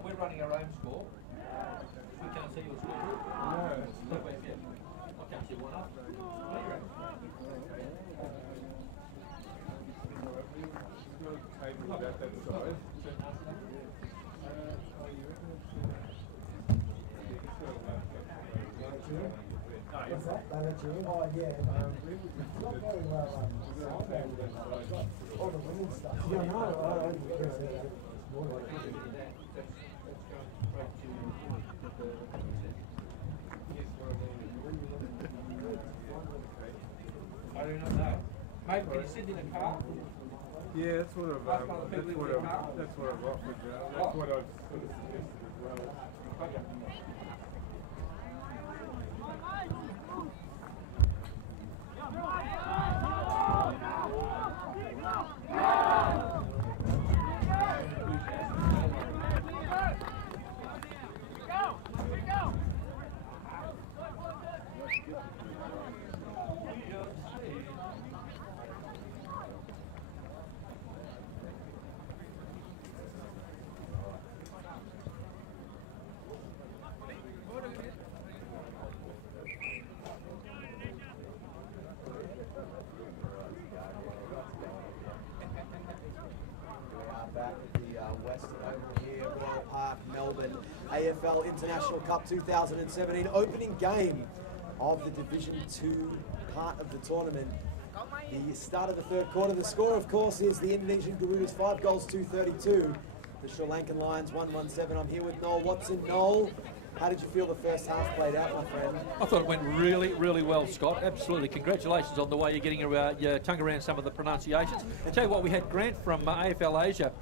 We're running our own score. We can't see your score. No. I can't see one up. What do you reckon? What's that? They let you in? Oh, yeah. It's not very well all the women's stuff. Yeah, no, I don't appreciate that. I do not know. Mate, can you sit in a car? Yeah, that's what I've offered. That's what I've sort of suggested as well. Back at the Western Oval here, Royal Park, Melbourne, AFL International Cup 2017, opening game of the Division 2 part of the tournament. The start of the third quarter. The score, of course, is the Indonesian Garudas 5 goals to 32. The Sri Lankan Lions 1-1-7. I'm here with Noel Watson. Noel, how did you feel the first half played out, my friend? I thought it went really, really well, Scott. Absolutely. Congratulations on the way you're getting your tongue around some of the pronunciations. I tell you what, we had Grant from AFL Asia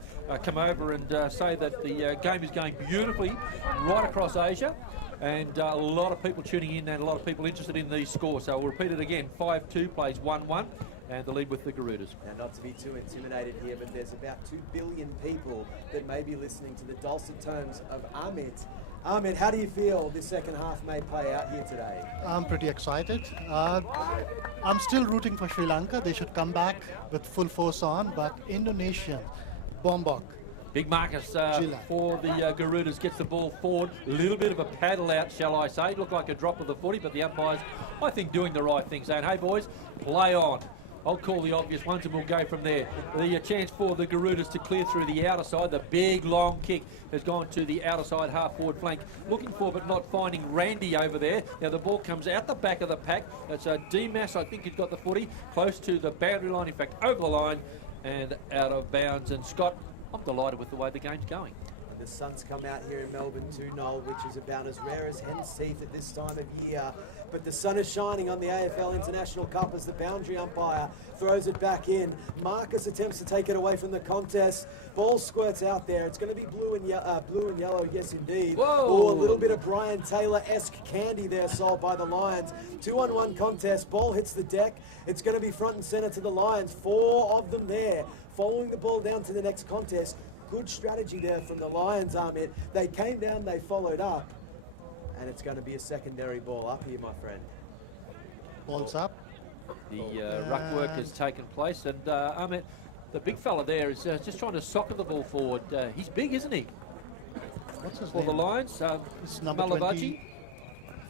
come over and say that the game is going beautifully right across Asia. And a lot of people tuning in and a lot of people interested in these scores. So we'll repeat it again. 5-2 plays 1-1. And the lead with the Garudas. Now, not to be too intimidated here, but there's about 2 billion people that may be listening to the dulcet tones of Amit. Amit, how do you feel this second half may play out here today? I'm pretty excited. I'm still rooting for Sri Lanka. They should come back with full force on, but Indonesian, Bombok. Big Marcus for the Garudas gets the ball forward. A little bit of a paddle out, shall I say. Looked like a drop of the footy, but the umpires, I think, doing the right thing, saying, hey, boys, play on. I'll call the obvious ones and we'll go from there. The chance for the Garudas to clear through the outer side. The big long kick has gone to the outer side half forward flank. Looking for but not finding Randy over there. Now the ball comes out the back of the pack. That's Demas, I think, who's got the footy close to the boundary line. In fact, over the line and out of bounds. And Scott, I'm delighted with the way the game's going. The sun's come out here in Melbourne too, Noel, which is about as rare as hen's teeth at this time of year. But the sun is shining on the AFL International Cup as the boundary umpire throws it back in. Marcus attempts to take it away from the contest. Ball squirts out there. It's going to be blue and yellow, yes indeed. Whoa. Oh, a little bit of Brian Taylor-esque candy there sold by the Lions. 2-on-1 contest. Ball hits the deck. It's going to be front and center to the Lions. 4 of them there. Following the ball down to the next contest. Good strategy there from the Lions, Amit. They came down, they followed up, and it's going to be a secondary ball up here, my friend. Ball's up. The ruck work has taken place, and Amit, the big fella there is just trying to soccer the ball forward. He's big, isn't he? What's his For name? the Lions, It's number Malavaji. 20.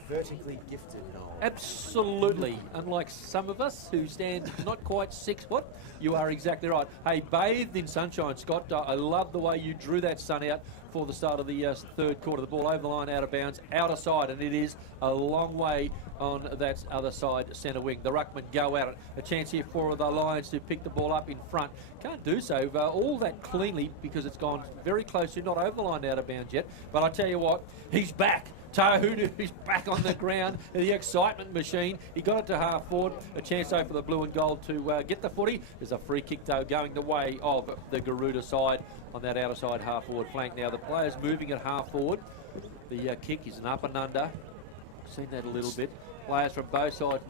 Vertically gifted, Noel. Absolutely. Unlike some of us who stand not quite 6 foot, you are exactly right. Hey, bathed in sunshine, Scott. I love the way you drew that sun out for the start of the third quarter. The ball over the line, out of bounds, outer side, and it is a long way on that other side centre wing. The ruckmen go at it. A chance here for the Lions to pick the ball up in front. Can't do so all that cleanly because it's gone very close to, not over the line, out of bounds yet. But I tell you what, he's back. Tahudu is back on the ground. The excitement machine. He got it to half forward. A chance though for the blue and gold to get the footy. There's a free kick though going the way of the Garuda side on that outer side half forward flank. Now the players moving at half forward. The kick is an up and under. Seen that a little bit. Players from both sides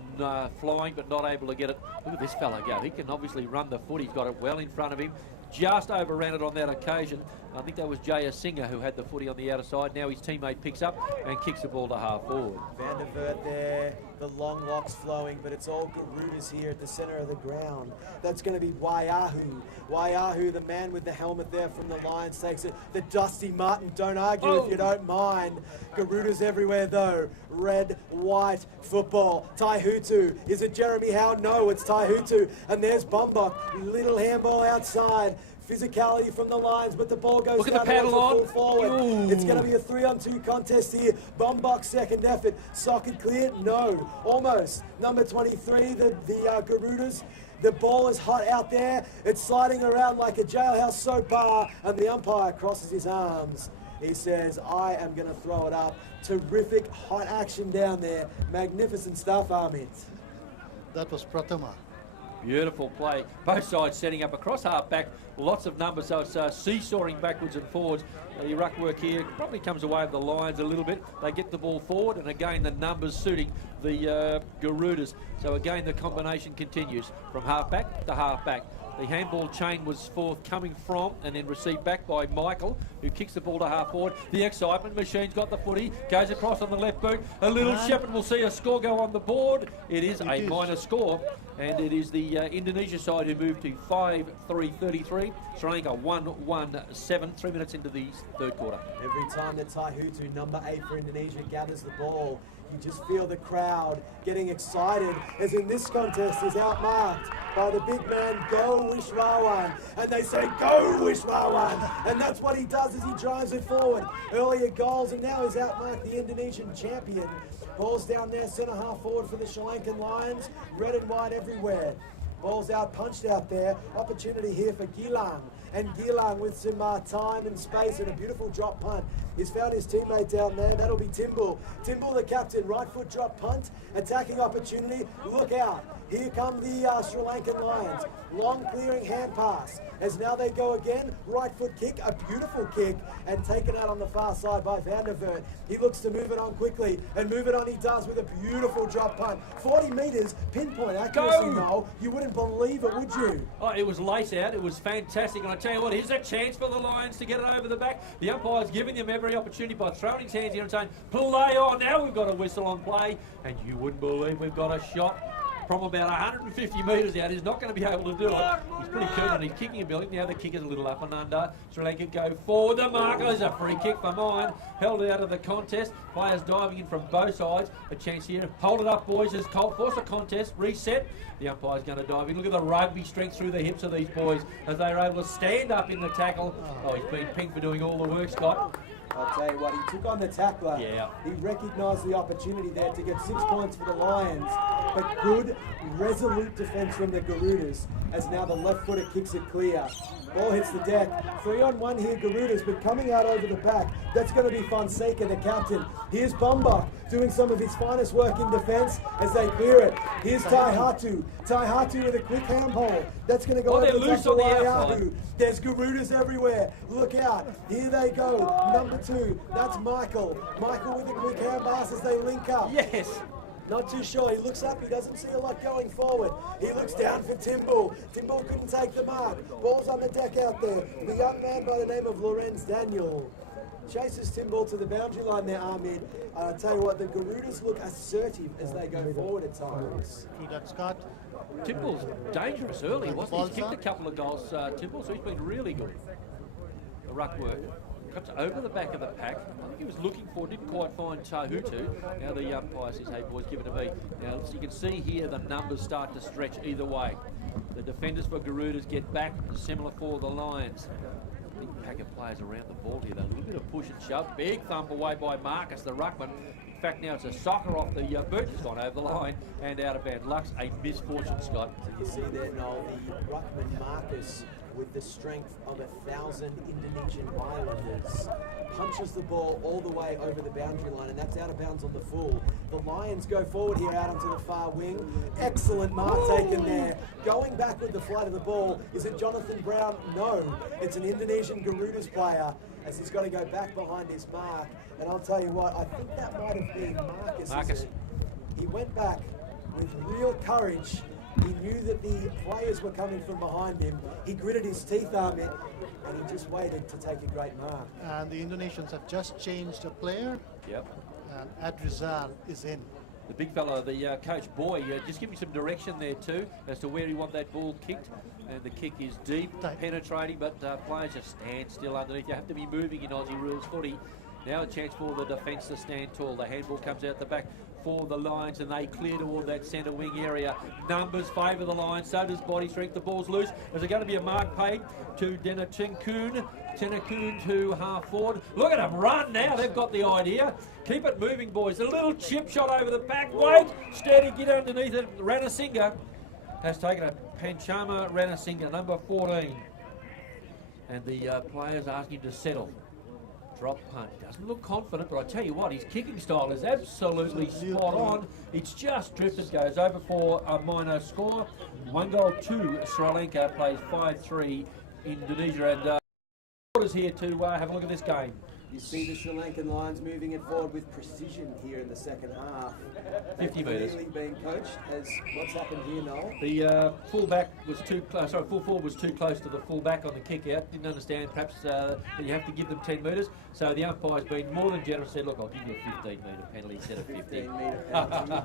flying but not able to get it. Look at this fella go. He can obviously run the foot. He's got it well in front of him. Just overran it on that occasion. I think that was Jaya Singer who had the footy on the outer side. Now his teammate picks up and kicks the ball to half forward. Van der Vert there, the long locks flowing, but it's all Garudas here at the centre of the ground. That's going to be Waiahu. Waiahu, the man with the helmet there from the Lions, takes it. The Dusty Martin, don't argue if you don't mind. Garudas everywhere though. Red, white, football. Taihutu. Is it Jeremy Howard? No, it's Taihutu. And there's Bombok. Little handball outside. Physicality from the Lions, but the ball goes Look at down the paddle towards on. the full forward. Ooh. It's going to be a 3-on-2 contest here. Bombok's second effort. Socket clear? No. Almost. Number 23, the Garudas. The ball is hot out there. It's sliding around like a jailhouse soap bar, and the umpire crosses his arms. He says, I am going to throw it up. Terrific hot action down there. Magnificent stuff, Amit. That was Prathama. Beautiful play. Both sides setting up across half back. Lots of numbers, so it's seesawing backwards and forwards. The ruck work here probably comes away with the Lions a little bit. They get the ball forward, and again the numbers suiting the Garudas. So again the combination continues from half back to half back. The handball chain was forthcoming from and then received back by Michael, who kicks the ball to half forward. The excitement machine's got the footy, goes across on the left boot. A little Shepherd will see a score go on the board. It is a minor score, and it is the Indonesia side who moved to 5-3-33. Sri Lanka 1-1-7, 3 minutes into the third quarter. Every time that Taihutu, number 8 for Indonesia, gathers the ball, you just feel the crowd getting excited, as in this contest is outmarked by the big man, Go Wishwawan. And they say, Go Wishwawan! And that's what he does as he drives it forward. Earlier goals, and now he's outmarked the Indonesian champion. Ball's down there, centre half forward for the Sri Lankan Lions. Red and white everywhere. Ball's out, punched out there. Opportunity here for Gilang. And Gilang with some time and space and a beautiful drop punt. He's found his teammate down there. That'll be Timbul. Timbul, the captain, right foot drop punt. Attacking opportunity. Look out. Here come the Sri Lankan Lions. Long clearing hand pass. As now they go again. Right foot kick. A beautiful kick. And taken out on the far side by Van der Vert. He looks to move it on quickly. And move it on he does with a beautiful drop punt. 40 metres. Pinpoint accuracy, Noel. You wouldn't believe it, would you? Oh, it was lace out. It was fantastic. And I tell you what, here's a chance for the Lions to get it over the back. The umpire's giving them every opportunity by throwing his hands here and saying, play on. Now we've got a whistle on play. And you wouldn't believe we've got a shot from about 150 metres out. He's not going to be able to do it. He's pretty keen on his kicking ability. Now the kick is a little up and under. Sri Lanka go forward. The marker is a free kick for mine. Held it out of the contest. Players diving in from both sides. A chance here. Hold it up, boys. As Colt force a contest. Reset. The umpire's going to dive in. Look at the rugby strength through the hips of these boys as they're able to stand up in the tackle. Oh, he's been pinged for doing all the work, Scott. I'll tell you what, he took on the tackler. Yeah. He recognised the opportunity there to get 6 points for the Lions. But good, resolute defence from the Garudas, as now the left footer kicks it clear. Ball hits the deck. 3-on-1 here, Garudas, but coming out over the back, that's going to be Fonseca, the captain. Here's Bombok doing some of his finest work in defence as they clear it. Here's Taihatu. Taihatu with a quick handball. That's going to go over the top of Waiahu. There's Garudas everywhere. Look out. Here they go. Number 2. That's Michael. Michael with a quick hand pass as they link up. Yes. Not too sure. He looks up. He doesn't see a lot going forward. He looks down for Timbul. Timbul couldn't take the mark. Ball's on the deck out there. The young man by the name of Lorenz Daniel chases Timbul to the boundary line there, Ahmed. I'll tell you what, the Garudas look assertive as they go forward at times. True that, Scott. Timbul's dangerous early, wasn't he? He's kicked a couple of goals, Timbul, so he's been really good. The ruck work. Cuts over the back of the pack. I think he was looking for, didn't quite find Tahutu. Now the umpire says, hey boys, give it to me. Now so you can see here the numbers start to stretch either way. The defenders for Garudas get back, similar for the Lions. Big pack of players around the ball here, though. A little bit of push and shove. Big thump away by Marcus, the ruckman. In fact, now it's a soccer off the boot. It's gone over the line and out of bounds. Luck's a misfortune, Scott. So you see there, Noel, the ruckman Marcus, with the strength of 1,000 Indonesian Islanders, punches the ball all the way over the boundary line, and that's out of bounds on the full. The Lions go forward here out onto the far wing. Excellent mark taken there. Going back with the flight of the ball. Is it Jonathan Brown? No. It's an Indonesian Garudas player, as he's got to go back behind his mark. And I'll tell you what, I think that might have been Marcus. He went back with real courage. He knew that the players were coming from behind him. He gritted his teeth, Ahmed, and he just waited to take a great mark. And the Indonesians have just changed a player. Yep. And Adrizal is in. The big fella, the coach Boy, just give me some direction there too as to where you want that ball kicked. And the kick is deep, penetrating, but players just stand still underneath. You have to be moving in Aussie rules footy. Now a chance for the defence to stand tall. The handball comes out the back for the Lions, and they clear toward that centre wing area. Numbers favour the Lions, so does body strength. The ball's loose. Is there going to be a mark paid to Denatinkun? Tenakun to half forward. Look at them run now. They've got the idea. Keep it moving, boys. A little chip shot over the back. Wait. Steady. Get underneath it. Ranasinga has taken a Panchama Ranasinga, number 14. And the players asking him to settle. Drop punt. Doesn't look confident, but I tell you what, his kicking style is absolutely spot on. It's just drifted, goes over for a minor score. 1 goal to Sri Lanka, plays 5-3 Indonesia. And is here to have a look at this game. You see the Sri Lankan Lions moving it forward with precision here in the second half. 50 metres. Clearly being coached as what's happened here, Noel. The fullback was too close. Sorry, full forward was too close to the fullback on the kick out. Didn't understand perhaps that you have to give them 10 metres. So the umpire's been more than generous. Said, look, I'll give you a 15-metre penalty instead of 50. 15-metre penalty.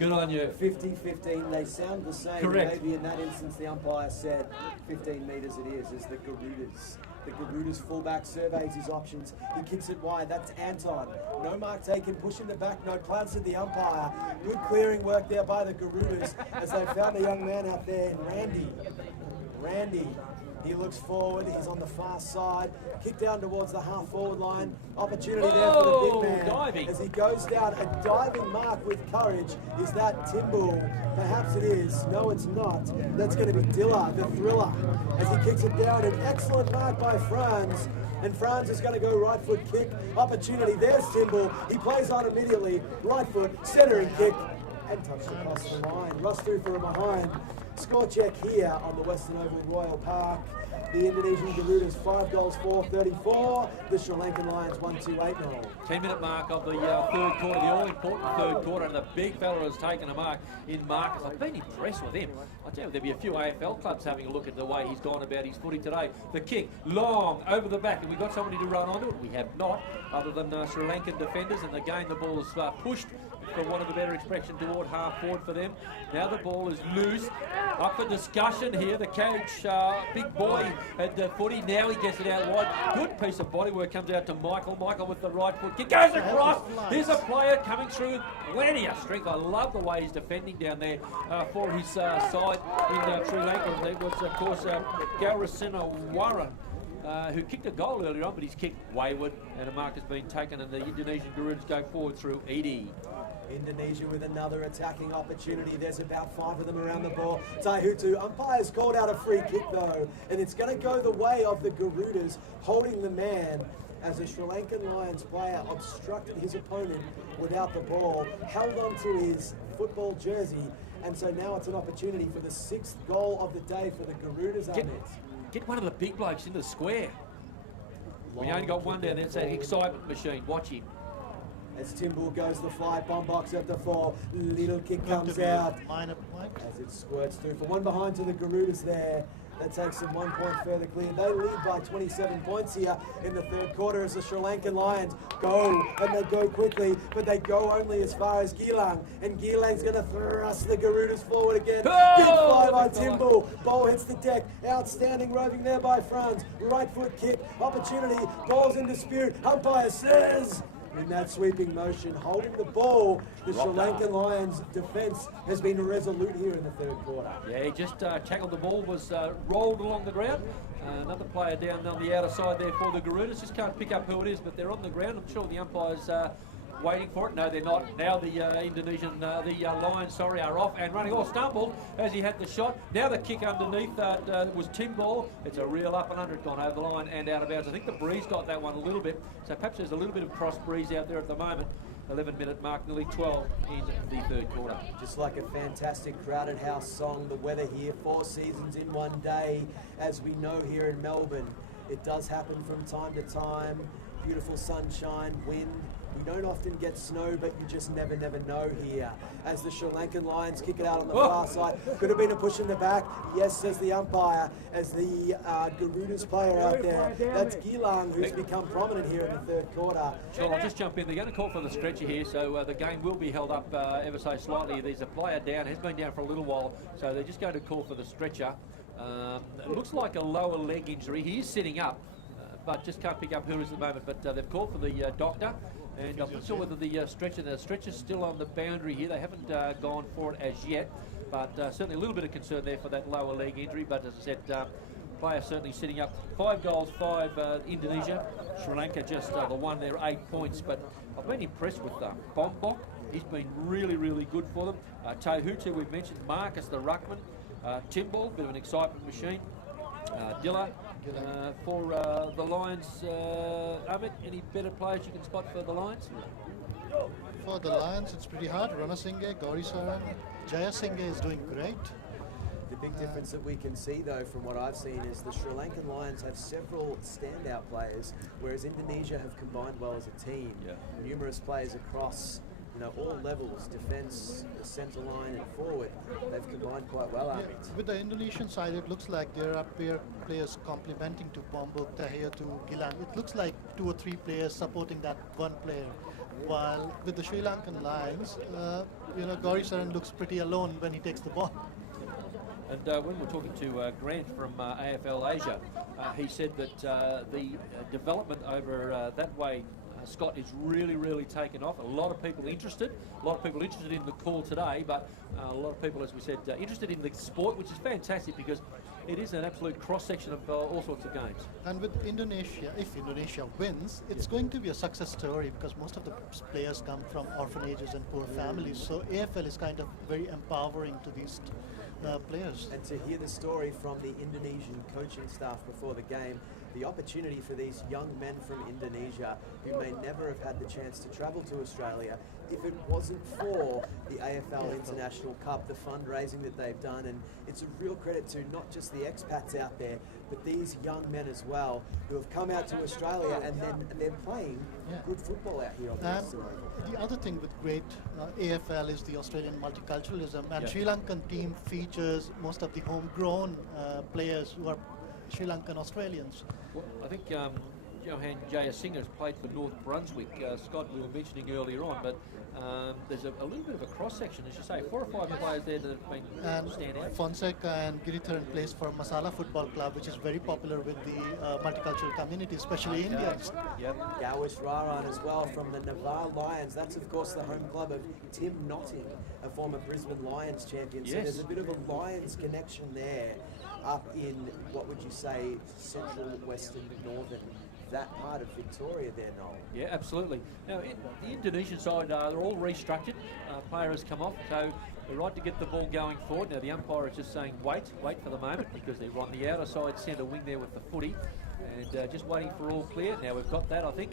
Good on you. 50-15. They sound the same. Correct. Maybe in that instance the umpire said 15 metres it is the Garudas. The Garuda's fullback surveys his options. He kicks it wide. That's Anton. No mark taken. Pushing the back. No plans to the umpire. Good clearing work there by the Garudas as they found a young man out there in Randy. He looks forward. He's on the far side. Kick down towards the half forward line. Opportunity there for the big man. Diving. As he goes down. A diving mark with courage. Is that Timbul? Perhaps it is. No, it's not. That's going to be Dilla, the thriller. As he kicks it down. An excellent mark by Franz. And Franz is going to go right foot kick. Opportunity. There's Timbul. He plays on immediately. Right foot. Centering kick. And touched across the line. Russ through for a behind. Score check here on the Western Oval Royal Park. The Indonesian Garudas 5 goals for 34. The Sri Lankan Lions 1-2-8 0. 10-minute mark of the third quarter, the all-important third quarter, and the big fella has taken a mark in Marcus. I've been impressed with him. I tell you, there'll be a few AFL clubs having a look at the way he's gone about his footy today. The kick, long, over the back. Have we got somebody to run onto it? We have not, other than Sri Lankan defenders. And again, the ball is pushed, for want of a better expression, toward half forward for them. Now the ball is loose. Up for discussion here. The coach, big boy at the footy. Now he gets it out wide. Good piece of body work comes out to Michael. Michael with the right foot kick goes across. Here's a player coming through. Plenty of strength. I love the way he's defending down there for his side in Sri Lanka. There was, of course, Garuda Warren. Who kicked a goal earlier on, but he's kicked wayward, and a mark has been taken, and the Indonesian Garudas go forward through Edie. Indonesia with another attacking opportunity. There's about 5 of them around the ball. Taihutu, umpires called out a free kick though, and it's going to go the way of the Garudas holding the man as a Sri Lankan Lions player obstructed his opponent without the ball, held onto his football jersey, and so now it's an opportunity for the 6th goal of the day for the Garudas. Get one of the big blokes into the square. We only got one down there. It's an excitement machine. Watch him. As Timbul goes the fly, bomb box at the 4. Little kick comes out. As it squirts through for one behind to the Garudas there. That takes them 1 point further clear. They lead by 27 points here in the third quarter as the Sri Lankan Lions go, and they go quickly, but they go only as far as Gilang. And Gilang's going to thrust the Garudas forward again. Big fly by Timbul. Ball hits the deck. Outstanding roving there by Franz. Right foot kick. Opportunity. Ball's in dispute. Umpire says... In that sweeping motion, holding the ball, the Sri Lankan Lions defence has been resolute here in the third quarter. Yeah, he just tackled the ball, was rolled along the ground. Another player down on the outer side there for the Garudas. Just can't pick up who it is, but they're on the ground. I'm sure the umpire's waiting for it. No, they're not. Now the Indonesian, Lions, are off and running. Stumbled as he had the shot. Now the kick underneath was Timbul. It's a real up and under. It's gone over the line and out of bounds. I think the breeze got that one a little bit. So perhaps there's a little bit of cross breeze out there at the moment. 11-minute mark, nearly 12 in the third quarter. Just like a fantastic Crowded House song, the weather here, 4 seasons in one day. As we know here in Melbourne, it does happen from time to time. Beautiful sunshine, wind. We don't often get snow, but you just never know here. As the Sri Lankan Lions kick it out on the far side. Could have been a push in the back. Yes, says the umpire, as the Garudas player out there. That's Gilang, who's become prominent here in the third quarter. Sure, I'll just jump in. They're going to call for the stretcher here, so the game will be held up ever so slightly. There's a player down, has been down for a little while, so they're just going to call for the stretcher. It looks like a lower leg injury. He is sitting up, but just can't pick up who is at the moment. But they've called for the doctor. And I'm not sure whether the stretcher's still on the boundary here. They haven't gone for it as yet, but certainly a little bit of concern there for that lower leg injury. But as I said, player certainly sitting up 5 goals, 5 Indonesia. Sri Lanka just the one there, 8 points. But I've been impressed with Bombok. He's been really, really good for them. Tehutu, we've mentioned. Marcus, the ruckman. Timbal, bit of an excitement machine. Dilla for the Lions. Amit, any better players you can spot for the Lions? For the Lions, it's pretty hard. Ranasinghe, Gaurisaran, Jayasinghe is doing great. The big difference that we can see, though, from what I've seen, is the Sri Lankan Lions have several standout players, whereas Indonesia have combined well as a team. Yeah. Numerous players across, all levels, defence, the centre line and forward, they've combined quite well, Yeah, Amit. with the Indonesian side, it looks like there are players complementing to Bombok, Tahir to Gilang. It looks like 2 or 3 players supporting that one player. While with the Sri Lankan Lions, Gaurisaran looks pretty alone when he takes the ball. And when we're talking to Grant from AFL Asia, he said that the development over that way, Scott, is really, really taken off. A lot of people interested. A lot of people interested in the call today, but a lot of people, as we said, interested in the sport, which is fantastic because it is an absolute cross-section of all sorts of games. And with Indonesia, if Indonesia wins, it's going to be a success story because most of the players come from orphanages and poor families. So AFL is kind of very empowering to these players. And to hear the story from the Indonesian coaching staff before the game, the opportunity for these young men from Indonesia who may never have had the chance to travel to Australia, if it wasn't for the AFL International Cup, the fundraising that they've done, and it's a real credit to not just the expats out there, but these young men as well who have come out to Australia and they're playing good football out here on the Eastern Oval. The other thing with great AFL is the Australian multiculturalism, and Sri Lankan team features most of the homegrown players who are Sri Lankan Australians. Well, I think Johan Jayasinghe has played for North Brunswick. Scott, we were mentioning earlier on, but there's a little bit of a cross-section, as you say. 4 or 5 players there that have been stand out. Fonseca and Giritharan plays for Masala Football Club, which is very popular with the multicultural community, especially Indians. Yep. Gawish Raran as well from the Navarre Lions. That's, of course, the home club of Tim Notting, a former Brisbane Lions champion. So there's a bit of a Lions connection there up in, what would you say, central, western, northern, that part of Victoria there, Noel. Yeah, absolutely. Now, the Indonesian side, they're all restructured. Player has come off, so they're right to get the ball going forward. Now, the umpire is just saying, wait for the moment, because they're on the outer side centre wing there with the footy, and just waiting for all clear. Now, we've got that, I think,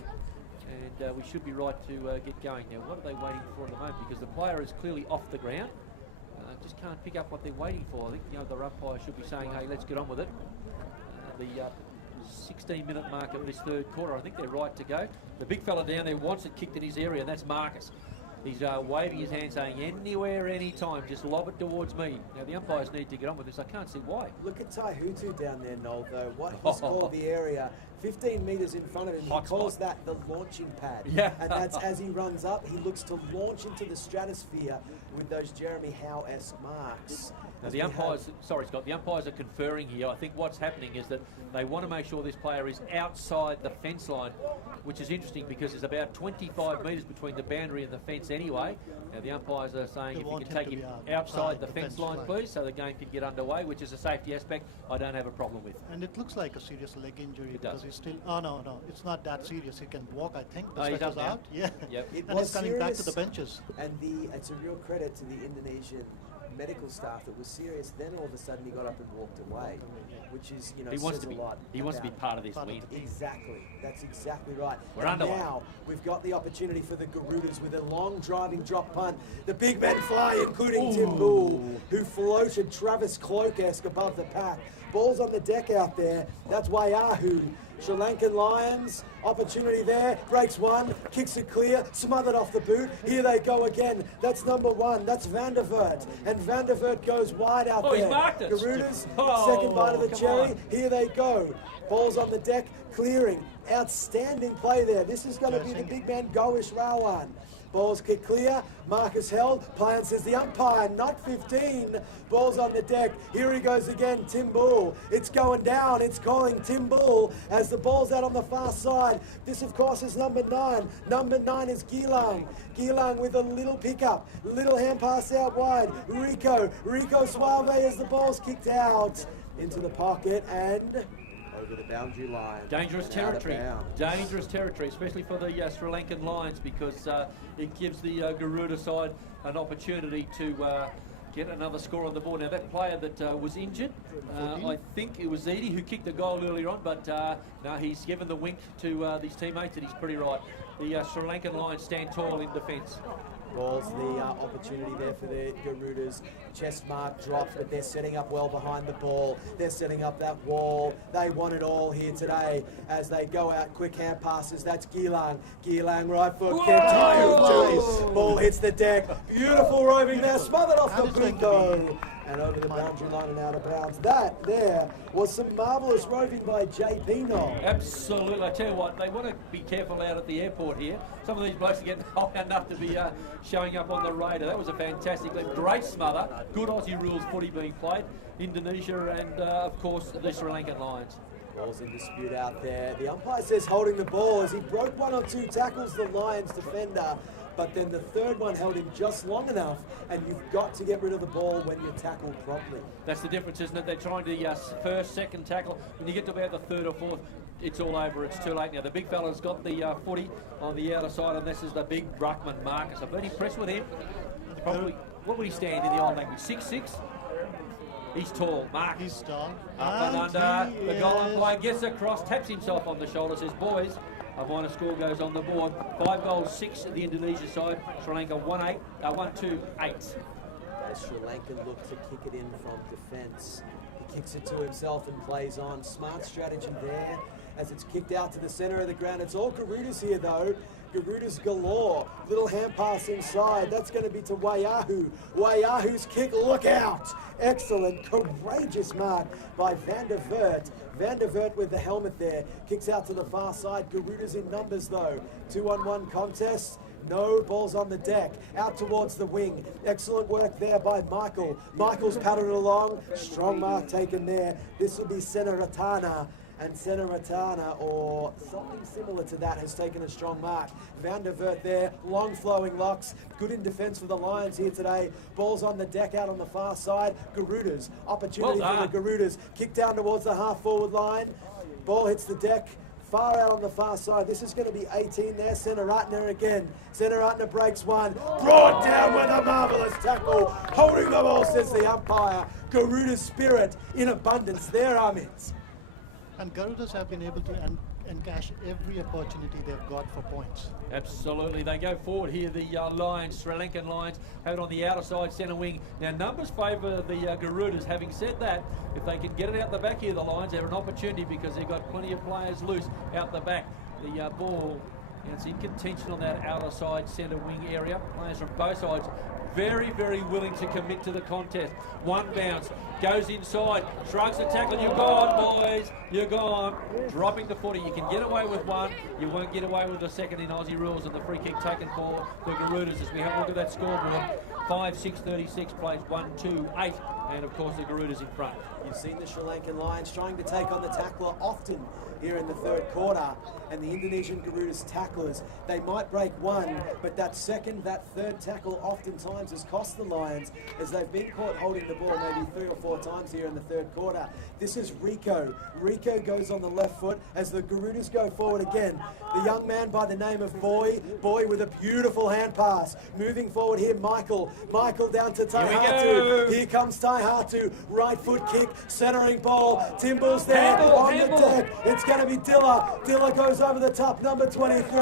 and we should be right to get going. Now, what are they waiting for at the moment? Because the player is clearly off the ground. Just can't pick up what they're waiting for. I think the umpire should be saying, hey, let's get on with it. The 16-minute mark of this third quarter, I think they're right to go. The big fella down there wants it kicked in his area, and that's Marcus. He's waving his hand saying, anywhere, anytime, just lob it towards me. Now, the umpires need to get on with this. I can't see why. Look at Taihutu down there, Noel, though. What he's called the area, 15 metres in front of him, he calls that the launching pad. Yeah. And that's as he runs up, he looks to launch into the stratosphere with those Jeremy Howe-esque marks. Now, the umpires, sorry Scott, the umpires are conferring here. I think what's happening is that they want to make sure this player is outside the fence line, which is interesting because there's about 25 metres between the boundary and the fence anyway. Now, the umpires are saying if you can take him outside the fence line, please, so the game can get underway, which is a safety aspect I don't have a problem with. And it looks like a serious leg injury because he's still, no, it's not that serious. He can walk, I think. The he's up now. Out. Yeah. Yep. And he's coming back to the benches. And it's a real credit to the Indonesian medical staff that was serious. Then all of a sudden he got up and walked away, which is, he wants says to be, a lot. He wants to be part of this win. Exactly. That's exactly right. We're and underway. Now we've got the opportunity for the Garudas with a long driving drop punt. The big men fly, including Tim Bull, who floated Travis Cloak-esque above the pack. Ball's on the deck out there. That's Waiahu. Sri Lankan Lions, opportunity there, breaks one, kicks it clear, smothered off the boot. Here they go again. That's number 1. That's Van der Vert. And Van der Vert goes wide out there. He's marked it. Garudas, second bite of the cherry. On. Here they go. Ball's on the deck, clearing. Outstanding play there. This is going to be the big man, Gawish Rawan. Ball's kicked clear. Mark is held. Plan says the umpire, not 15. Ball's on the deck. Here he goes again, Tim Bull. It's going down. It's calling Tim Bull as the ball's out on the far side. This, of course, is number 9. Number 9 is Gilang. Gilang with a little pickup. Little hand pass out wide. Rico Suave as the ball's kicked out into the pocket and over the boundary line. Dangerous territory, especially for the Sri Lankan Lions, because it gives the Garuda side an opportunity to get another score on the board. Now that player that was injured, I think it was Edie who kicked the goal earlier on, but now he's given the wink to these teammates and he's pretty right. The Sri Lankan Lions stand tall in defence. Ball's the opportunity there for the Garudas. Chest mark drops, but they're setting up well behind the ball. They're setting up that wall. They want it all here today as they go out. Quick hand passes. That's Gilang. Gilang right foot. Ball hits the deck. Beautiful roving there. Smothered off the boot though. And over the boundary line and out of bounds. That there was some marvellous roving by JP Knoll. Absolutely. I tell you what, they want to be careful out at the airport here. Some of these blokes are getting high enough to be showing up on the radar. That was a fantastic leap. Great smother. Good Aussie rules footy being played. Indonesia and, of course, the Sri Lankan Lions. Ball's in dispute out there. The umpire says holding the ball as he broke 1 or 2 tackles the Lions defender. But then the third one held him just long enough, and you've got to get rid of the ball when you're tackled properly. That's the difference, isn't it? They're trying to first, second tackle. When you get to about the third or fourth, it's all over. It's too late now. The big fella's got the footy on the outer side, and this is the big ruckman, Marcus. I'm very impressed with him. Probably, what would he stand in the old language? 6'6"? He's tall. Mark. He's tall. Up and under. The goal umpire gets across, taps himself on the shoulder, says, boys, a minor score goes on the board. 5 goals, 6 at the Indonesia side. Sri Lanka 1-2-8. Sri Lanka look to kick it in from defence. He kicks it to himself and plays on. Smart strategy there as it's kicked out to the centre of the ground. It's all Garudas here though. Garudas galore. Little hand pass inside. That's going to be to Wayahu. Wayahu's kick. Look out. Excellent. Courageous mark by Van der Vert. Van der Vert with the helmet there. Kicks out to the far side. Garudas in numbers though. 2-on-1 contest. No, ball's on the deck. Out towards the wing. Excellent work there by Michael. Michael's paddled along. Strong mark taken there. This will be Senaratana. And Senaratana, or something similar to that, has taken a strong mark. Van der Vert there, long flowing locks, good in defence for the Lions here today. Ball's on the deck out on the far side. Garudas, opportunity for the Garudas. Kick down towards the half forward line. Ball hits the deck. Far out on the far side. This is going to be 18 there. Senaratana again. Senaratana breaks one. Brought down with a marvellous tackle. Holding the ball, says the umpire. Garuda's spirit in abundance there, Amit. And Garudas have been able to encash every opportunity they've got for points. Absolutely. They go forward here, the Lions, Sri Lankan Lions, have it on the outer side, centre wing. Now, numbers favour the Garudas. Having said that, if they can get it out the back here, the Lions have an opportunity because they've got plenty of players loose out the back. The ball, it's in contention on that outer side, centre wing area. Players from both sides very, very willing to commit to the contest. One bounce, goes inside, shrugs the tackle. You're gone, boys. You're gone. Dropping the footy. You can get away with one. You won't get away with the second in Aussie rules, and the free kick taken for the Garudas as we have a look at that scoreboard. 5-6-36 plays 1-2-8, and of course the Garudas in front. You've seen the Sri Lankan Lions trying to take on the tackler often here in the third quarter, and the Indonesian Garudas tacklers, they might break one, but that third tackle oftentimes has cost the Lions as they've been caught holding the ball maybe 3 or 4 times here in the third quarter. This is Rico. Rico goes on the left foot as the Garudas go forward again. The young man by the name of Boy with a beautiful hand pass. Moving forward here, Michael down to Taihatu. Here comes Taihatu. Right foot kick, centering ball. Timble's there on the deck. It's going to be Dilla. Dilla goes over the top, number 23.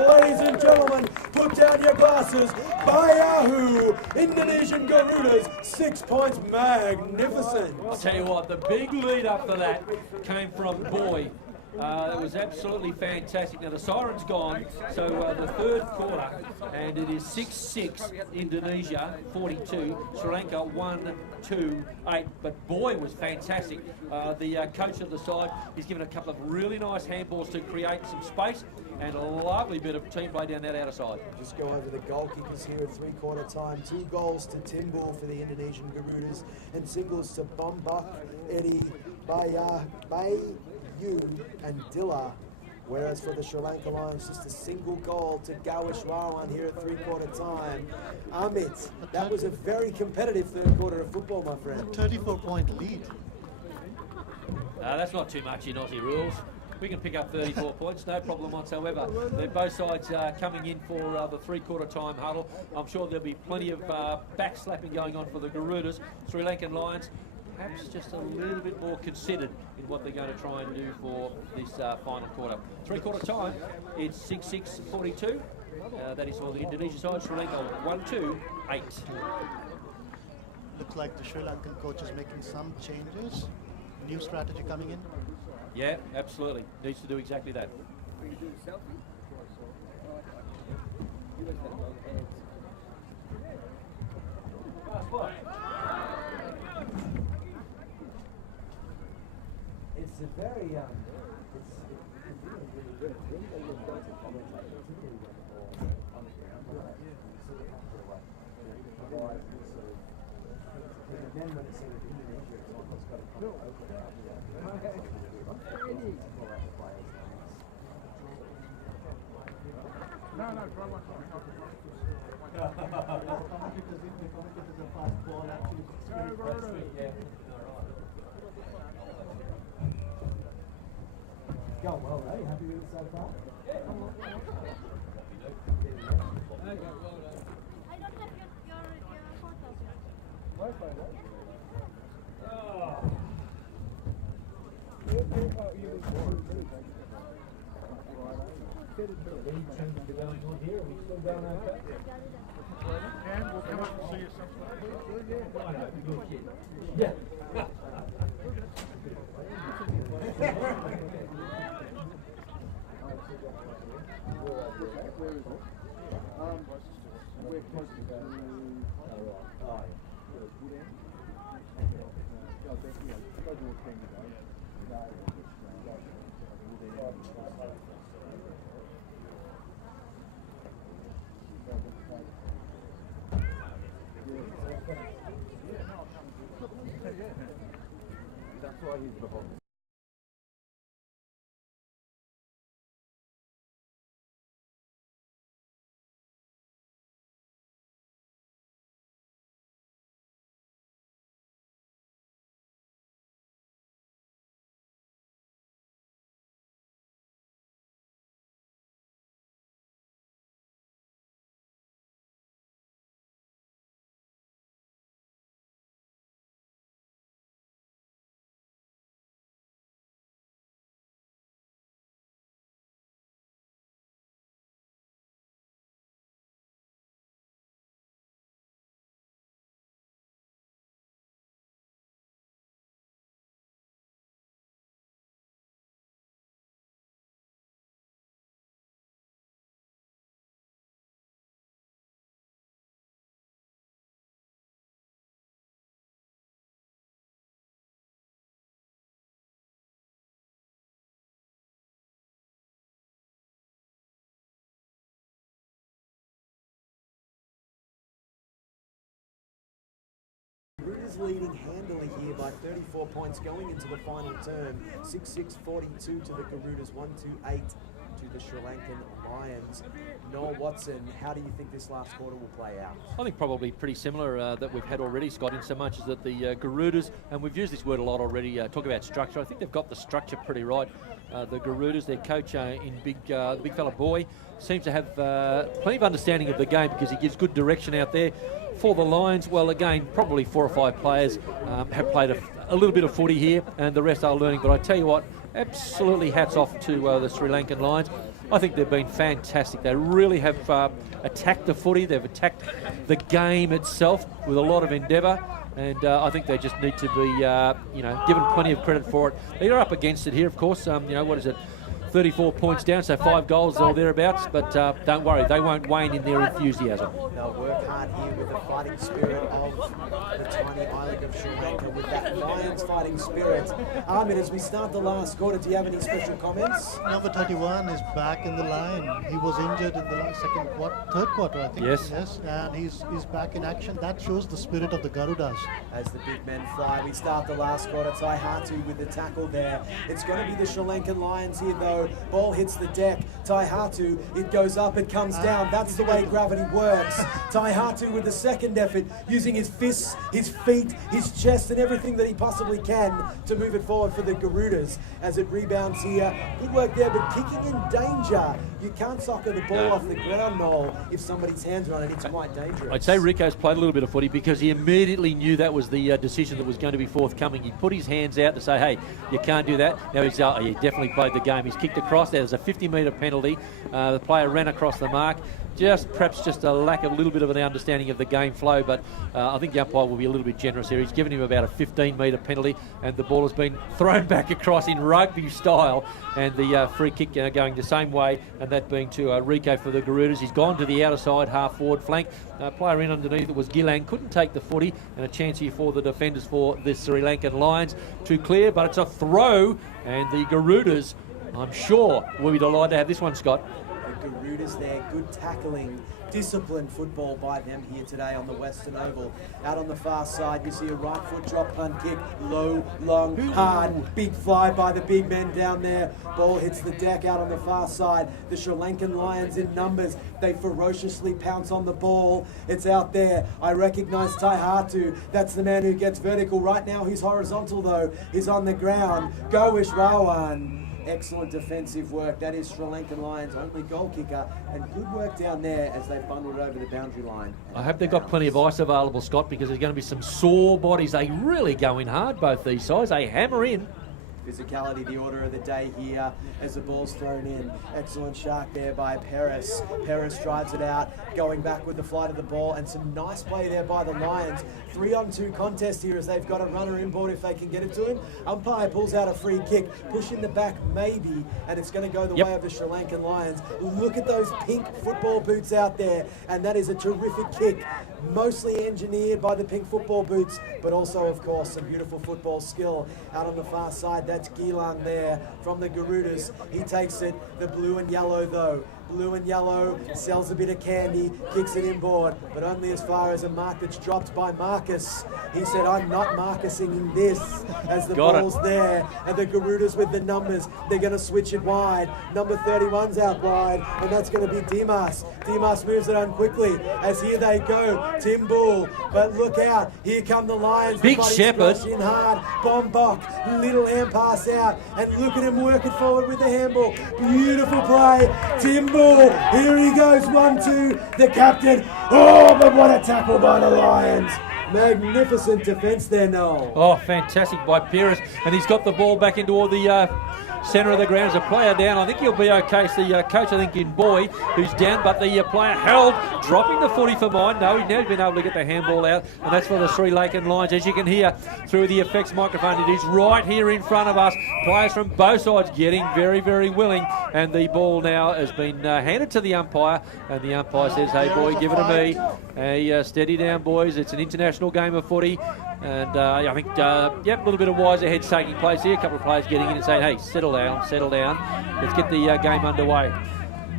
Ladies and gentlemen, put down your glasses. Bayahu, Indonesian Garudas, 6 points, magnificent. I'll tell you what, the big lead up for that came from Boy. That was absolutely fantastic. Now the siren's gone, so the third quarter, and it is 6-6 Indonesia, 42, Sri Lanka 1-2-8. But boy, was fantastic. The coach of the side, he's given a couple of really nice handballs to create some space, and a lovely bit of team play down that outer side. Just go over the goal kickers here at three-quarter time. 2 goals to Timbul for the Indonesian Garudas, and singles to Bombak, Eddie, Bayu and Dilla. Whereas for the Sri Lanka Lions, just a single goal to Gawish Rawan here at three-quarter time. Amit, that was a very competitive third quarter of football, my friend. A 34-point lead. That's not too much in Aussie rules. We can pick up 34 points, no problem whatsoever. They're both sides coming in for the three-quarter time huddle. I'm sure there'll be plenty of backslapping going on for the Garudas. Sri Lankan Lions, perhaps just a little bit more considered in what they're going to try and do for this final quarter. Three-quarter time, it's 6-6-42. That is for the Indonesian side. Sri Lanka 1-2-8. Looks like the Sri Lankan coach is making some changes. New strategy coming in. Yeah, absolutely. Needs to do exactly that. It's a very Going well, are you happy with it so far? I don't have your photos. And we'll come up and see you sometime. Yeah. We're close to that's why he's the boss. Garuda's leading handily here by 34 points going into the final term. 6-6-42 to the Garudas, 1-2-8 to the Sri Lankan Lions. Noel Watson, how do you think this last quarter will play out? I think probably pretty similar that we've had already, Scott, in so much as that the Garudas, and we've used this word a lot already, talk about structure. I think they've got the structure pretty right. The Garudas, their coach the big fella Boy, seems to have plenty of understanding of the game because he gives good direction out there. For the Lions, well, again, probably 4 or 5 players have played a little bit of footy here, and the rest are learning. But I tell you what, absolutely hats off to the Sri Lankan Lions. I think they've been fantastic. They really have attacked the footy. They've attacked the game itself with a lot of endeavour. And I think they just need to be, given plenty of credit for it. They're up against it here, of course. What is it? 34 points down, so 5 goals or thereabouts. But don't worry, they won't wane in their enthusiasm. They'll work hard here with the fighting spirit of the tiny island of Sri Lanka, with that Lions fighting spirit. Ahmed, as we start the last quarter, do you have any special comments? Number 31 is back in the line. He was injured in the third quarter, I think. Yes. And he's back in action. That shows the spirit of the Garudas. As the big men fly, we start the last quarter. Tai Hatu with the tackle there. It's going to be the Sri Lankan Lions here, though. Ball hits the deck. Tai Hatu, it goes up, it comes down. That's the way gravity works. Tai Hatu with the second effort, using his fists, his feet, his chest, and everything that he possibly can to move it forward for the Garudas as it rebounds here. Good work there, but kicking in danger. You can't soccer the ball off the ground, Noel. If somebody's hands are on it, it's quite dangerous. I'd say Rico's played a little bit of footy because he immediately knew that was the decision that was going to be forthcoming. He put his hands out to say, hey, you can't do that. Now he definitely played the game. He's kicked across. There's a 50-metre penalty. The player ran across the mark. Perhaps just a lack of a little bit of an understanding of the game flow, but I think the umpire will be a little bit generous here. He's given him about a 15-metre penalty, and the ball has been thrown back across in rugby style, and the free kick going the same way, and that being to Rico for the Garudas. He's gone to the outer side, half-forward flank. Player in underneath it was Gilang, couldn't take the footy, and a chance here for the defenders for the Sri Lankan Lions to clear, but it's a throw, and the Garudas, I'm sure, will be delighted to have this one, Scott. The Garudas there, good tackling, disciplined football by them here today on the Western Oval. Out on the far side, you see a right foot drop punt kick, low, long, hard, big fly by the big men down there. Ball hits the deck out on the far side. The Sri Lankan Lions in numbers, they ferociously pounce on the ball. It's out there. I recognise Tai Hatu. That's the man who gets vertical. Right now he's horizontal though. He's on the ground. Go Ishrawan. Excellent defensive work. That is Sri Lankan Lions' only goal kicker, and good work down there as they bundled over the boundary line. I hope they've got plenty of ice available, Scott, because there's going to be some sore bodies. They really go in hard, both these sides. They hammer in. Physicality, the order of the day here as the ball's thrown in. Excellent shark there by Paris. Paris drives it out, going back with the flight of the ball, and some nice play there by the Lions. 3-on-2 contest here as they've got a runner inboard if they can get it to him. Umpire pulls out a free kick, push in the back maybe, and it's going to go the way of the Sri Lankan Lions. Look at those pink football boots out there, and that is a terrific kick. Mostly engineered by the pink football boots, but also, of course, some beautiful football skill. Out on the far side, that's Gilang there from the Garudas. He takes it, the blue and yellow though. Blue and yellow, sells a bit of candy, kicks it inboard, but only as far as a mark that's dropped by Marcus. He said, I'm not Marcusing in this, as the ball's there, and the Garudas with the numbers, they're going to switch it wide. Number 31's out wide, and that's going to be Dimas. Dimas moves it on quickly, as here they go, Tim Bull, but look out, here come the Lions. Big Shepherd. In hard, Bombok, little hand pass out, and look at him working forward with the handball. Beautiful play, Tim Bull, here he goes, 1-2, the captain. Oh, but what a tackle by the Lions. Magnificent defence there, Noel. Oh, fantastic by Paris, and he's got the ball back into the centre of the ground. As a player down, I think he'll be okay. It's the coach, I think, in Boy, who's down, but the player held, dropping the footy for mine. No, he's now been able to get the handball out, and that's for the Sri Lankan Lions. As you can hear through the effects microphone, it is right here in front of us. Players from both sides getting very, very willing, and the ball now has been handed to the umpire, and the umpire says, hey, boy, give it to me. Hey, steady down, boys. It's an international game of footy. And I think, a little bit of wiser heads taking place here. A couple of players getting in and saying, hey, settle down. Let's get the game underway.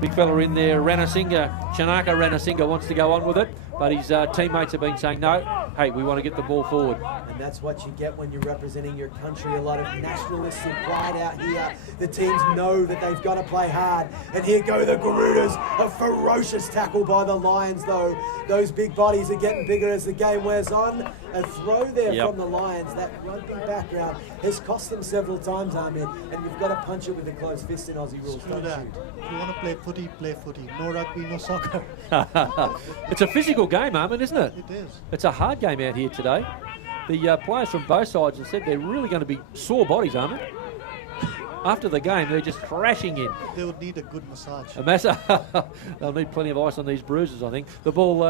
Big fella in there, Ranasinghe, Chanaka Ranasinghe wants to go on with it, but his teammates have been saying, no, hey, we want to get the ball forward. And that's what you get when you're representing your country. A lot of nationalistic pride out here. The teams know that they've got to play hard. And here go the Garudas. A ferocious tackle by the Lions, though. Those big bodies are getting bigger as the game wears on. A throw there from the Lions. That rugby background has cost them several times, Ahmed. And you've got to punch it with a closed fist in Aussie rules, don't you? If you want to play footy, play footy. No rugby, no soccer. It's a physical game, Armin, isn't it? It is. It's a hard game out here today. The players from both sides have said they're really going to be sore bodies, aren't they? after the game, they're just crashing in. They would need a good massage. A massive. They'll need plenty of ice on these bruises, I think. The ball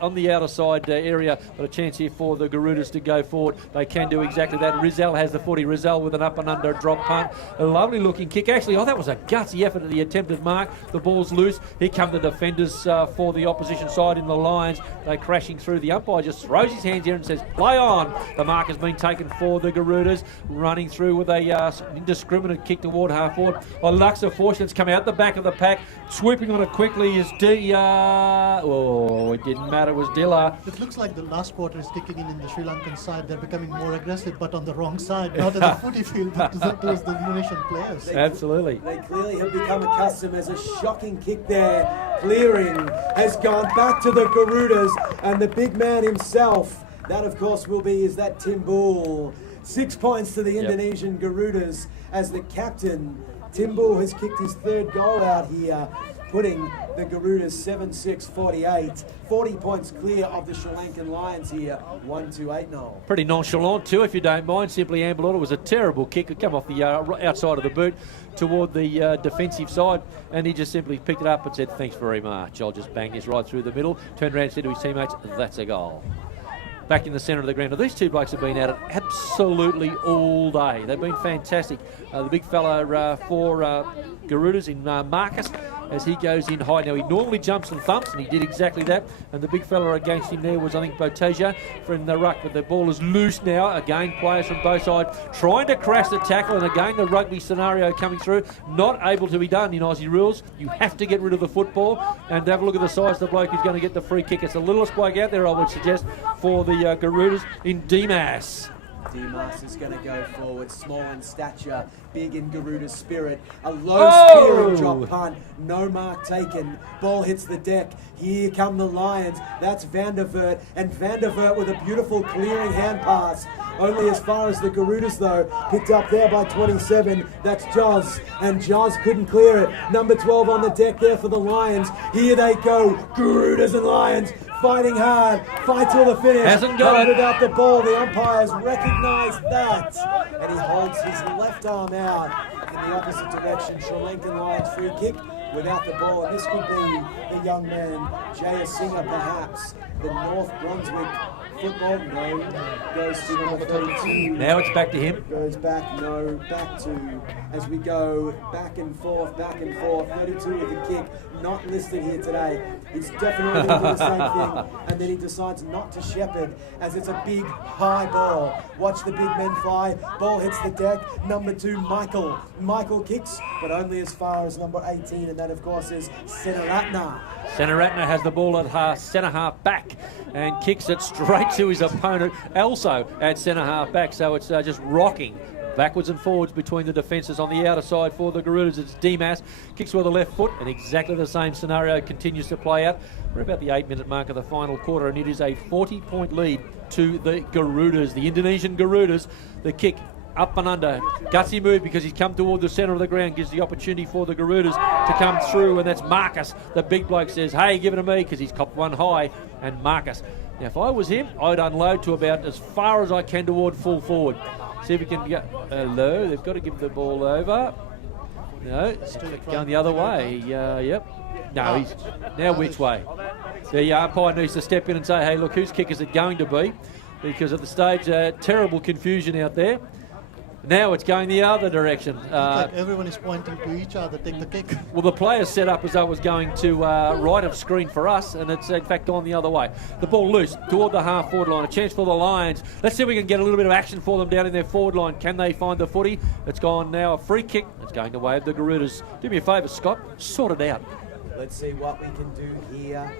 on the outer side area, but a chance here for the Garudas to go forward. They can do exactly that. Rizal has the footy. Rizal with an up and under drop punt. A lovely looking kick. Actually, that was a gutsy effort at the attempted mark. The ball's loose. Here come the defenders for the opposition side in the Lions. They're crashing through. The umpire just throws his hands here and says, play on. The mark has been taken for the Garudas, running through with a indiscriminate kick toward half forward. Luxa Fortune's come out the back of the pack, swooping on it quickly is it didn't matter, it was Dilla. It looks like the last quarter is kicking in the Sri Lankan side. They're becoming more aggressive, but on the wrong side, not in the footy field, but towards the Indonesian players. Absolutely. They clearly have become accustomed as a shocking kick there. Clearing has gone back to the Garudas, and the big man himself, that of course is that Timbul. 6 points to the Indonesian Garudas as the captain, Timbul, has kicked his third goal out here, putting the Garudas 7-6-48. 40 points clear of the Sri Lankan Lions here, 1-2-8-0. Pretty nonchalant too, if you don't mind. Simply ambled on. It was a terrible kick. It came off the outside of the boot toward the defensive side, and he just simply picked it up and said, thanks very much. I'll just bang this right through the middle. Turned around and said to his teammates, that's a goal. Back in the centre of the ground. Now, these two blokes have been at it absolutely all day. They've been fantastic. The big fella for Garudas in Marcus, as he goes in high. Now, he normally jumps and thumps, and he did exactly that. And the big fella against him there was, I think, Boteja from the ruck. But the ball is loose now. Again, players from both sides trying to crash the tackle. And again, the rugby scenario coming through. Not able to be done in Aussie rules. You have to get rid of the football. And have a look at the size of the bloke who's going to get the free kick. It's the littlest bloke out there, I would suggest, for the Garudas in Dimas. Dimas is going to go forward, small in stature, big in Garuda's spirit. A low spear drop punt, no mark taken. Ball hits the deck. Here come the Lions. That's Van der Vert, and Van der Vert with a beautiful clearing hand pass. Only as far as the Garudas though, picked up there by 27. That's Jaws, and Jaws couldn't clear it. Number 12 on the deck there for the Lions. Here they go, Garudas and Lions. Fighting hard, fight till the finish. Hasn't got it. Without the ball, the umpires recognised that, and he holds his left arm out in the opposite direction. Sri Lankan Lions free kick without the ball, and this could be the young man, Jaya Singer perhaps, the North Brunswick football. No, goes to number 32. Now it's back to him. Goes back, no, back to, as we go back and forth, 32 with the kick, not listed here today. He's definitely going to do the same thing, and then he decides not to shepherd as it's a big, high ball. Watch the big men fly, ball hits the deck, number 2, Michael. Michael kicks, but only as far as number 18, and that of course is Senaratna. Senaratna has the ball at centre half back and kicks it straight to his opponent, also at centre half back, so it's just rocking backwards and forwards between the defences on the outer side for the Garudas. It's Dimas, kicks with the left foot, and exactly the same scenario continues to play out. We're about the 8-minute mark of the final quarter, and it is a 40-point lead to the Garudas, the Indonesian Garudas. The kick up and under, gutsy move because he's come toward the centre of the ground, gives the opportunity for the Garudas to come through, and that's Marcus. The big bloke says, hey, give it to me, because he's copped one high, and Marcus. Now, if I was him, I'd unload to about as far as I can toward full forward. See if we can get low. They've got to give the ball over. No, going the other way. Yep. No, he's now which way? The umpire needs to step in and say, hey, look, whose kick is it going to be? Because at the stage, terrible confusion out there. Now it's going the other direction. Like everyone is pointing to each other, take the kick. Well, the players set up as though it was going to right of screen for us, and it's in fact gone the other way. The ball loose toward the half forward line. A chance for the Lions. Let's see if we can get a little bit of action for them down in their forward line. Can they find the footy? It's gone now. A free kick. It's going the way of the Garudas. Do me a favour, Scott. Sort it out. Let's see what we can do here.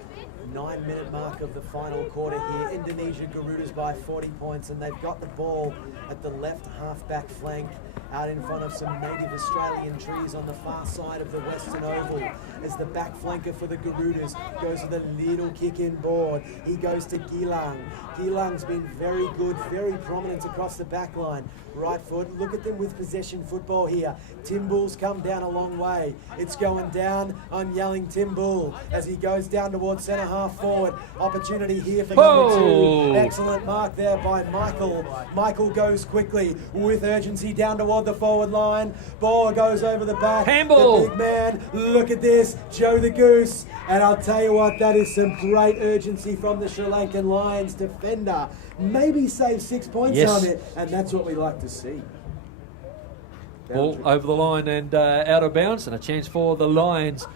9-minute mark of the final quarter here. Indonesia Garudas by 40 points, and they've got the ball at the left half-back flank, out in front of some native Australian trees on the far side of the Western Oval, as the back flanker for the Garudas goes with a little kick in board. He goes to Gilang. Gilang's been very good, very prominent across the back line. Right foot, look at them with possession football here. Timbul's come down a long way. It's going down, I'm yelling Timbul as he goes down towards centre half forward. Opportunity here for number 2. Excellent mark there by Michael. Michael goes quickly with urgency down towards toward the forward line. Ball goes over the back. Handball. The big man, look at this, Joe the Goose. And I'll tell you what, that is some great urgency from the Sri Lankan Lions defender. Maybe save 6 points on it, and that's what we like to see. Ball over the line and out of bounds, and a chance for the Lions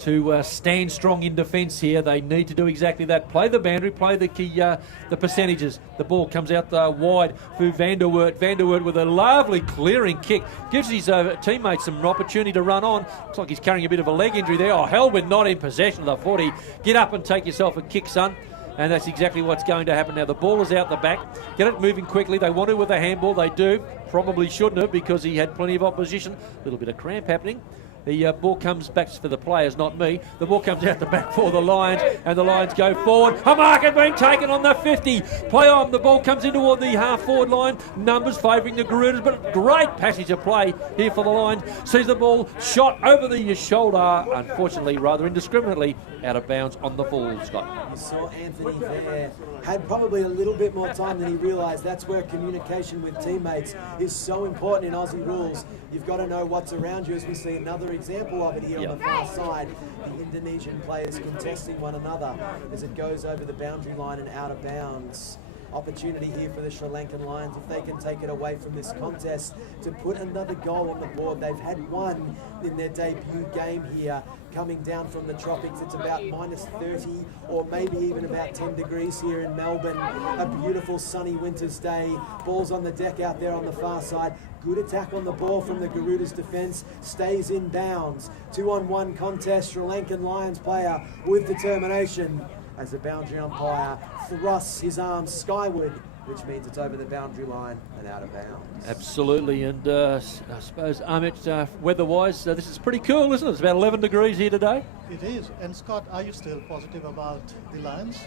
to stand strong in defence here. They need to do exactly that. Play the boundary, play the key, the percentages. The ball comes out wide for Van der Weert. Van der Weert with a lovely clearing kick. Gives his teammates some opportunity to run on. Looks like he's carrying a bit of a leg injury there. Oh, Helwood not in possession of the footy. Get up and take yourself a kick, son. And that's exactly what's going to happen now. The ball is out the back. Get it moving quickly. They want to with a handball. They do. Probably shouldn't have because he had plenty of opposition. A little bit of cramp happening. The ball comes back for the players, not me. The ball comes out the back for the Lions, and the Lions go forward. A mark has been taken on the 50. Play on. The ball comes in toward the half-forward line. Numbers favouring the Garudas, but great passage of play here for the Lions. Sees the ball shot over the shoulder, unfortunately, rather indiscriminately, out of bounds on the full, Scott. You saw Anthony there, had probably a little bit more time than he realised. That's where communication with teammates is so important in Aussie rules. You've got to know what's around you, as we see another example of it here on the far side. The Indonesian players contesting one another as it goes over the boundary line and out of bounds. Opportunity here for the Sri Lankan Lions, if they can take it away from this contest, to put another goal on the board. They've had one in their debut game here, coming down from the tropics. It's about minus 30 or maybe even about 10 degrees here in Melbourne. A beautiful sunny winter's day. Ball's on the deck out there on the far side. Good attack on the ball from the Garuda's defence. Stays in bounds. 2-on-1 contest. Sri Lankan Lions player with determination as the boundary umpire thrusts his arms skyward, which means it's over the boundary line and out of bounds. Absolutely, and I suppose, Amit, weather-wise, this is pretty cool, isn't it? It's about 11 degrees here today. It is. And Scott, are you still positive about the Lions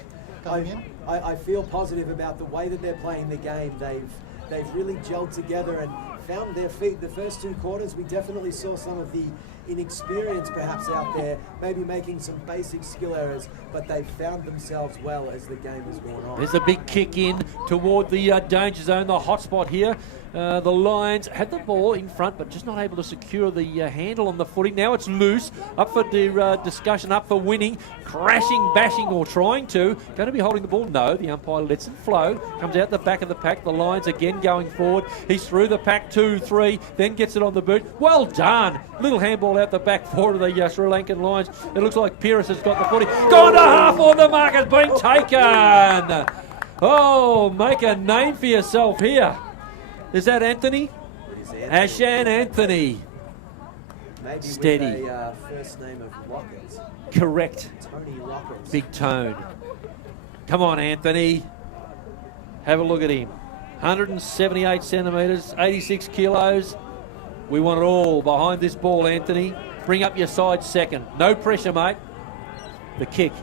coming in? I feel positive about the way that they're playing the game. They've really gelled together and found their feet. The first two quarters, we definitely saw some of the inexperience perhaps out there, maybe making some basic skill errors, but they've found themselves well as the game has gone on. There's a big kick in toward the danger zone, the hot spot here. The Lions had the ball in front, but just not able to secure the handle on the footing. Now it's loose, up for discussion, up for winning, crashing, bashing, or trying to. Going to be holding the ball? No, the umpire lets it flow. Comes out the back of the pack. The Lions again going forward. He's through the pack, 2-3, then gets it on the boot. Well done. Little handball out the back for the Sri Lankan Lions. It looks like Pyrrhus has got the footy. Gone to half, or the mark has been taken. Oh, make a name for yourself here. Is that Anthony? Ashan Anthony. Maybe steady. With a first name of Lockett. Correct. Tony Lockett. Big tone. Come on, Anthony. Have a look at him. 178 centimetres, 86 kilos. We want it all behind this ball, Anthony. Bring up your side second. No pressure, mate. The kick.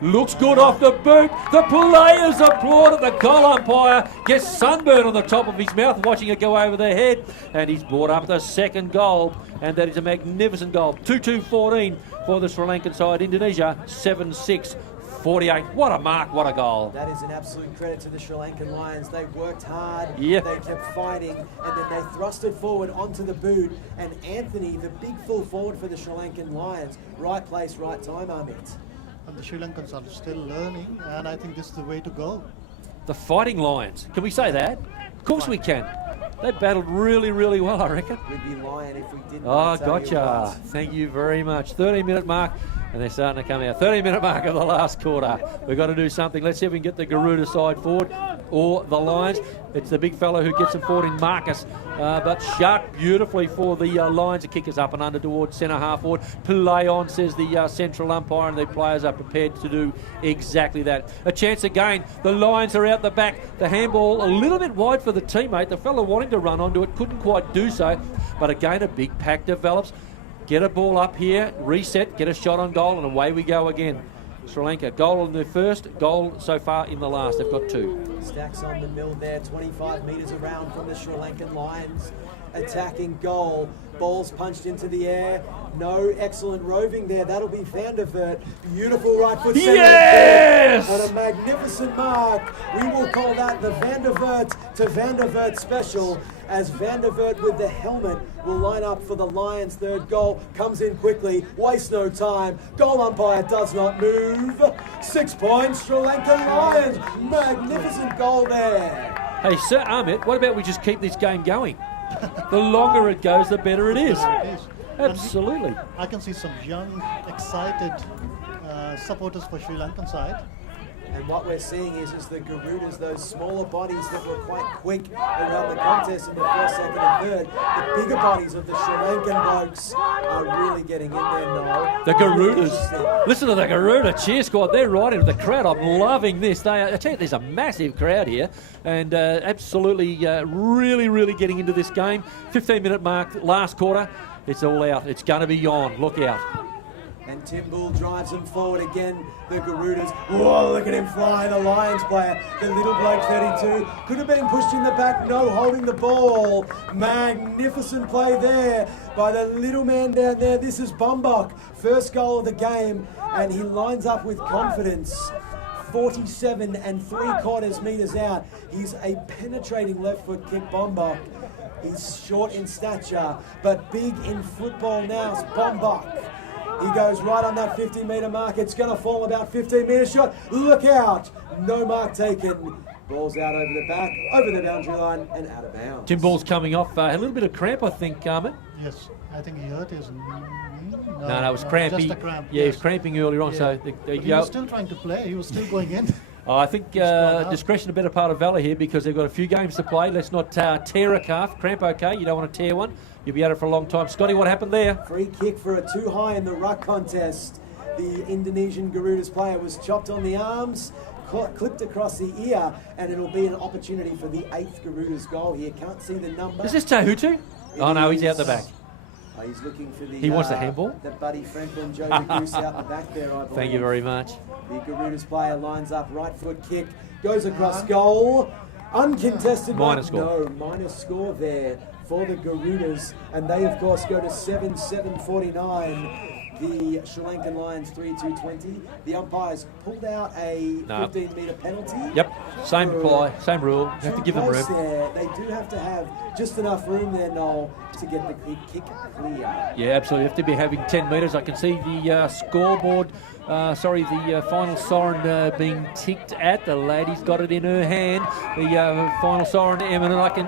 Looks good off the boot. The players applaud at the goal umpire. Gets sunburn on the top of his mouth watching it go over their head. And he's brought up the second goal. And that is a magnificent goal. 2-2-14 for the Sri Lankan side. Indonesia 7-6-48. What a mark, what a goal. That is an absolute credit to the Sri Lankan Lions. They worked hard, Yeah. They kept fighting, and then they thrusted forward onto the boot. And Anthony, the big full forward for the Sri Lankan Lions, right place, right time, Amit. And the Sri Lankans are still learning, and I think this is the way to go. The Fighting Lions. Can we say that? Of course we can. They battled really, really well, I reckon. We'd be lying if we didn't. Oh, tell you gotcha. what. Thank you very much. 30-minute mark, and they're starting to come out. 30-minute mark of the last quarter. We've got to do something. Let's see if we can get the Garuda side forward or the Lions. It's the big fellow who gets them forward in Marcus. But shut beautifully for the Lions. The kick is up and under towards centre half forward. Play on, says the central umpire, and the players are prepared to do exactly that. A chance again. The Lions are out the back. The handball a little bit wide for the teammate. The fellow wanting to run onto it couldn't quite do so. But again, a big pack develops. Get a ball up here, reset, get a shot on goal, and away we go again. Sri Lanka, goal in the first, goal so far in the last. They've got two. Stacks on the mill there, 25 metres around from the Sri Lankan Lions. attacking goal. Ball's punched into the air. No excellent roving there. That'll be Van der Vert. Beautiful right foot centre. Yes! And a magnificent mark. We will call that the Van der Vert to Van der Vert special, as Van der Vert with the helmet will line up for the Lions' third goal. Comes in quickly, wastes no time. Goal umpire does not move. 6 points, Sri Lanka Lions. Magnificent goal there. Hey, Sir Amit, what about we just keep this game going? The longer it goes, the better it is. Absolutely. I can see some young, excited supporters for Sri Lankan side. And what we're seeing is the Garudas, those smaller bodies that were quite quick around the contest in the first, second and third. The bigger bodies of the Sri Lankan blokes are really getting in there, Noel. The Garudas. Listen to the Garuda cheer squad. They're right into the crowd. I'm loving this. I tell you, there's a massive crowd here, and absolutely really, really getting into this game. 15-minute mark, last quarter. It's all out. It's going to be on. Look out. And Tim Bull drives them forward again, the Garudas. Whoa, look at him fly, the Lions player. The little bloke, 32, could have been pushed in the back. No, holding the ball. Magnificent play there by the little man down there. This is Bombok. First goal of the game, and he lines up with confidence. 47 3/4 meters out. He's a penetrating left foot kick, Bombok. He's short in stature, but big in football now. It's Bombok. He goes right on that 50-metre mark. It's going to fall about 15-metre shot. Look out. No mark taken. Ball's out over the back, over the boundary line, and out of bounds. Tim Ball's coming off. A little bit of cramp, I think, Carmen. Yes, I think he hurt his knee. No, it was crampy. Just a cramp. Yeah, he was cramping earlier on, so there you He go. was still trying to play. He was still going in. Oh, I think discretion a better part of valor here, because they've got a few games to play. Let's not tear a calf. Cramp okay, you don't want to tear one. You'll be at it for a long time. Scotty, what happened there? Free kick for a too high in the ruck contest. The Indonesian Garuda's player was chopped on the arms, clipped across the ear, and it'll be an opportunity for the 8th Garuda's goal here. Can't see the number. Is this Tahutu? Oh no, he's out the back. He's looking for the... He wants the handball? The Buddy Franklin, Joe the Goose out the back there, I believe. Thank you very much. The Garuda's player lines up, right foot kick, goes across goal. Uncontested Minus mark. score. No, minus score there for the Garudas. And they, of course, go to 7-7-49. The Sri Lankan Lions 3-2-20. The umpires pulled out a 15-metre penalty. Yep, same apply, same rule. You have to give them room. There. They do have to have just enough room there, Noel, to get the kick clear. Yeah, absolutely. You have to be having 10 metres. I can see the scoreboard, the final siren being ticked at. The lady's got it in her hand. The final siren imminent. I can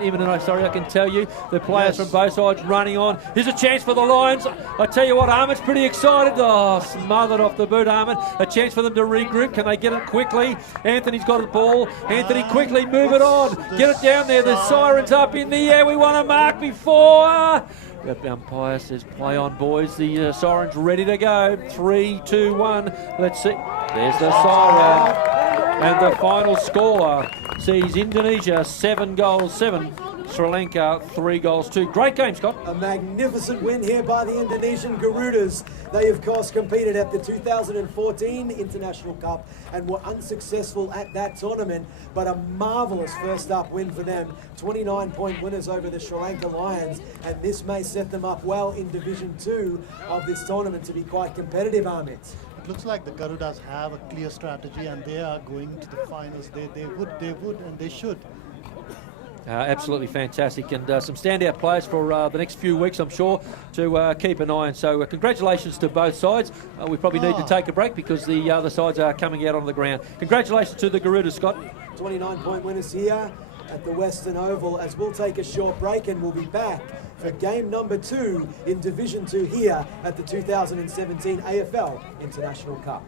tell you. The players from both sides running on. Here's a chance for the Lions. I tell you what, Ahmed's pretty excited. Oh, smothered off the boot, Ahmed. A chance for them to regroup. Can they get it quickly? Anthony's got the ball. Anthony, quickly move it on. Get it down there. The siren's up in the air. We want a mark before. The umpire says, play on, boys. The siren's ready to go. 3, 2, 1. Let's see. There's the siren. And the final score sees Indonesia 7-7. Sri Lanka 3-2. Great game, Scott. A magnificent win here by the Indonesian Garudas. They, of course, competed at the 2014 International Cup and were unsuccessful at that tournament, but a marvellous first-up win for them. 29-point winners over the Sri Lanka Lions, and this may set them up well in Division 2 of this tournament to be quite competitive, Amit. It looks like the Garudas have a clear strategy, and they are going to the finals. They would, and they should. Absolutely fantastic, and some standout players for the next few weeks, I'm sure, to keep an eye on. So congratulations to both sides. We probably need to take a break because the other sides are coming out on the ground. Congratulations to the Garudas, Scott. 29-point winners here at the Western Oval, as we'll take a short break and we'll be back for game number 2 in Division 2 here at the 2017 AFL International Cup.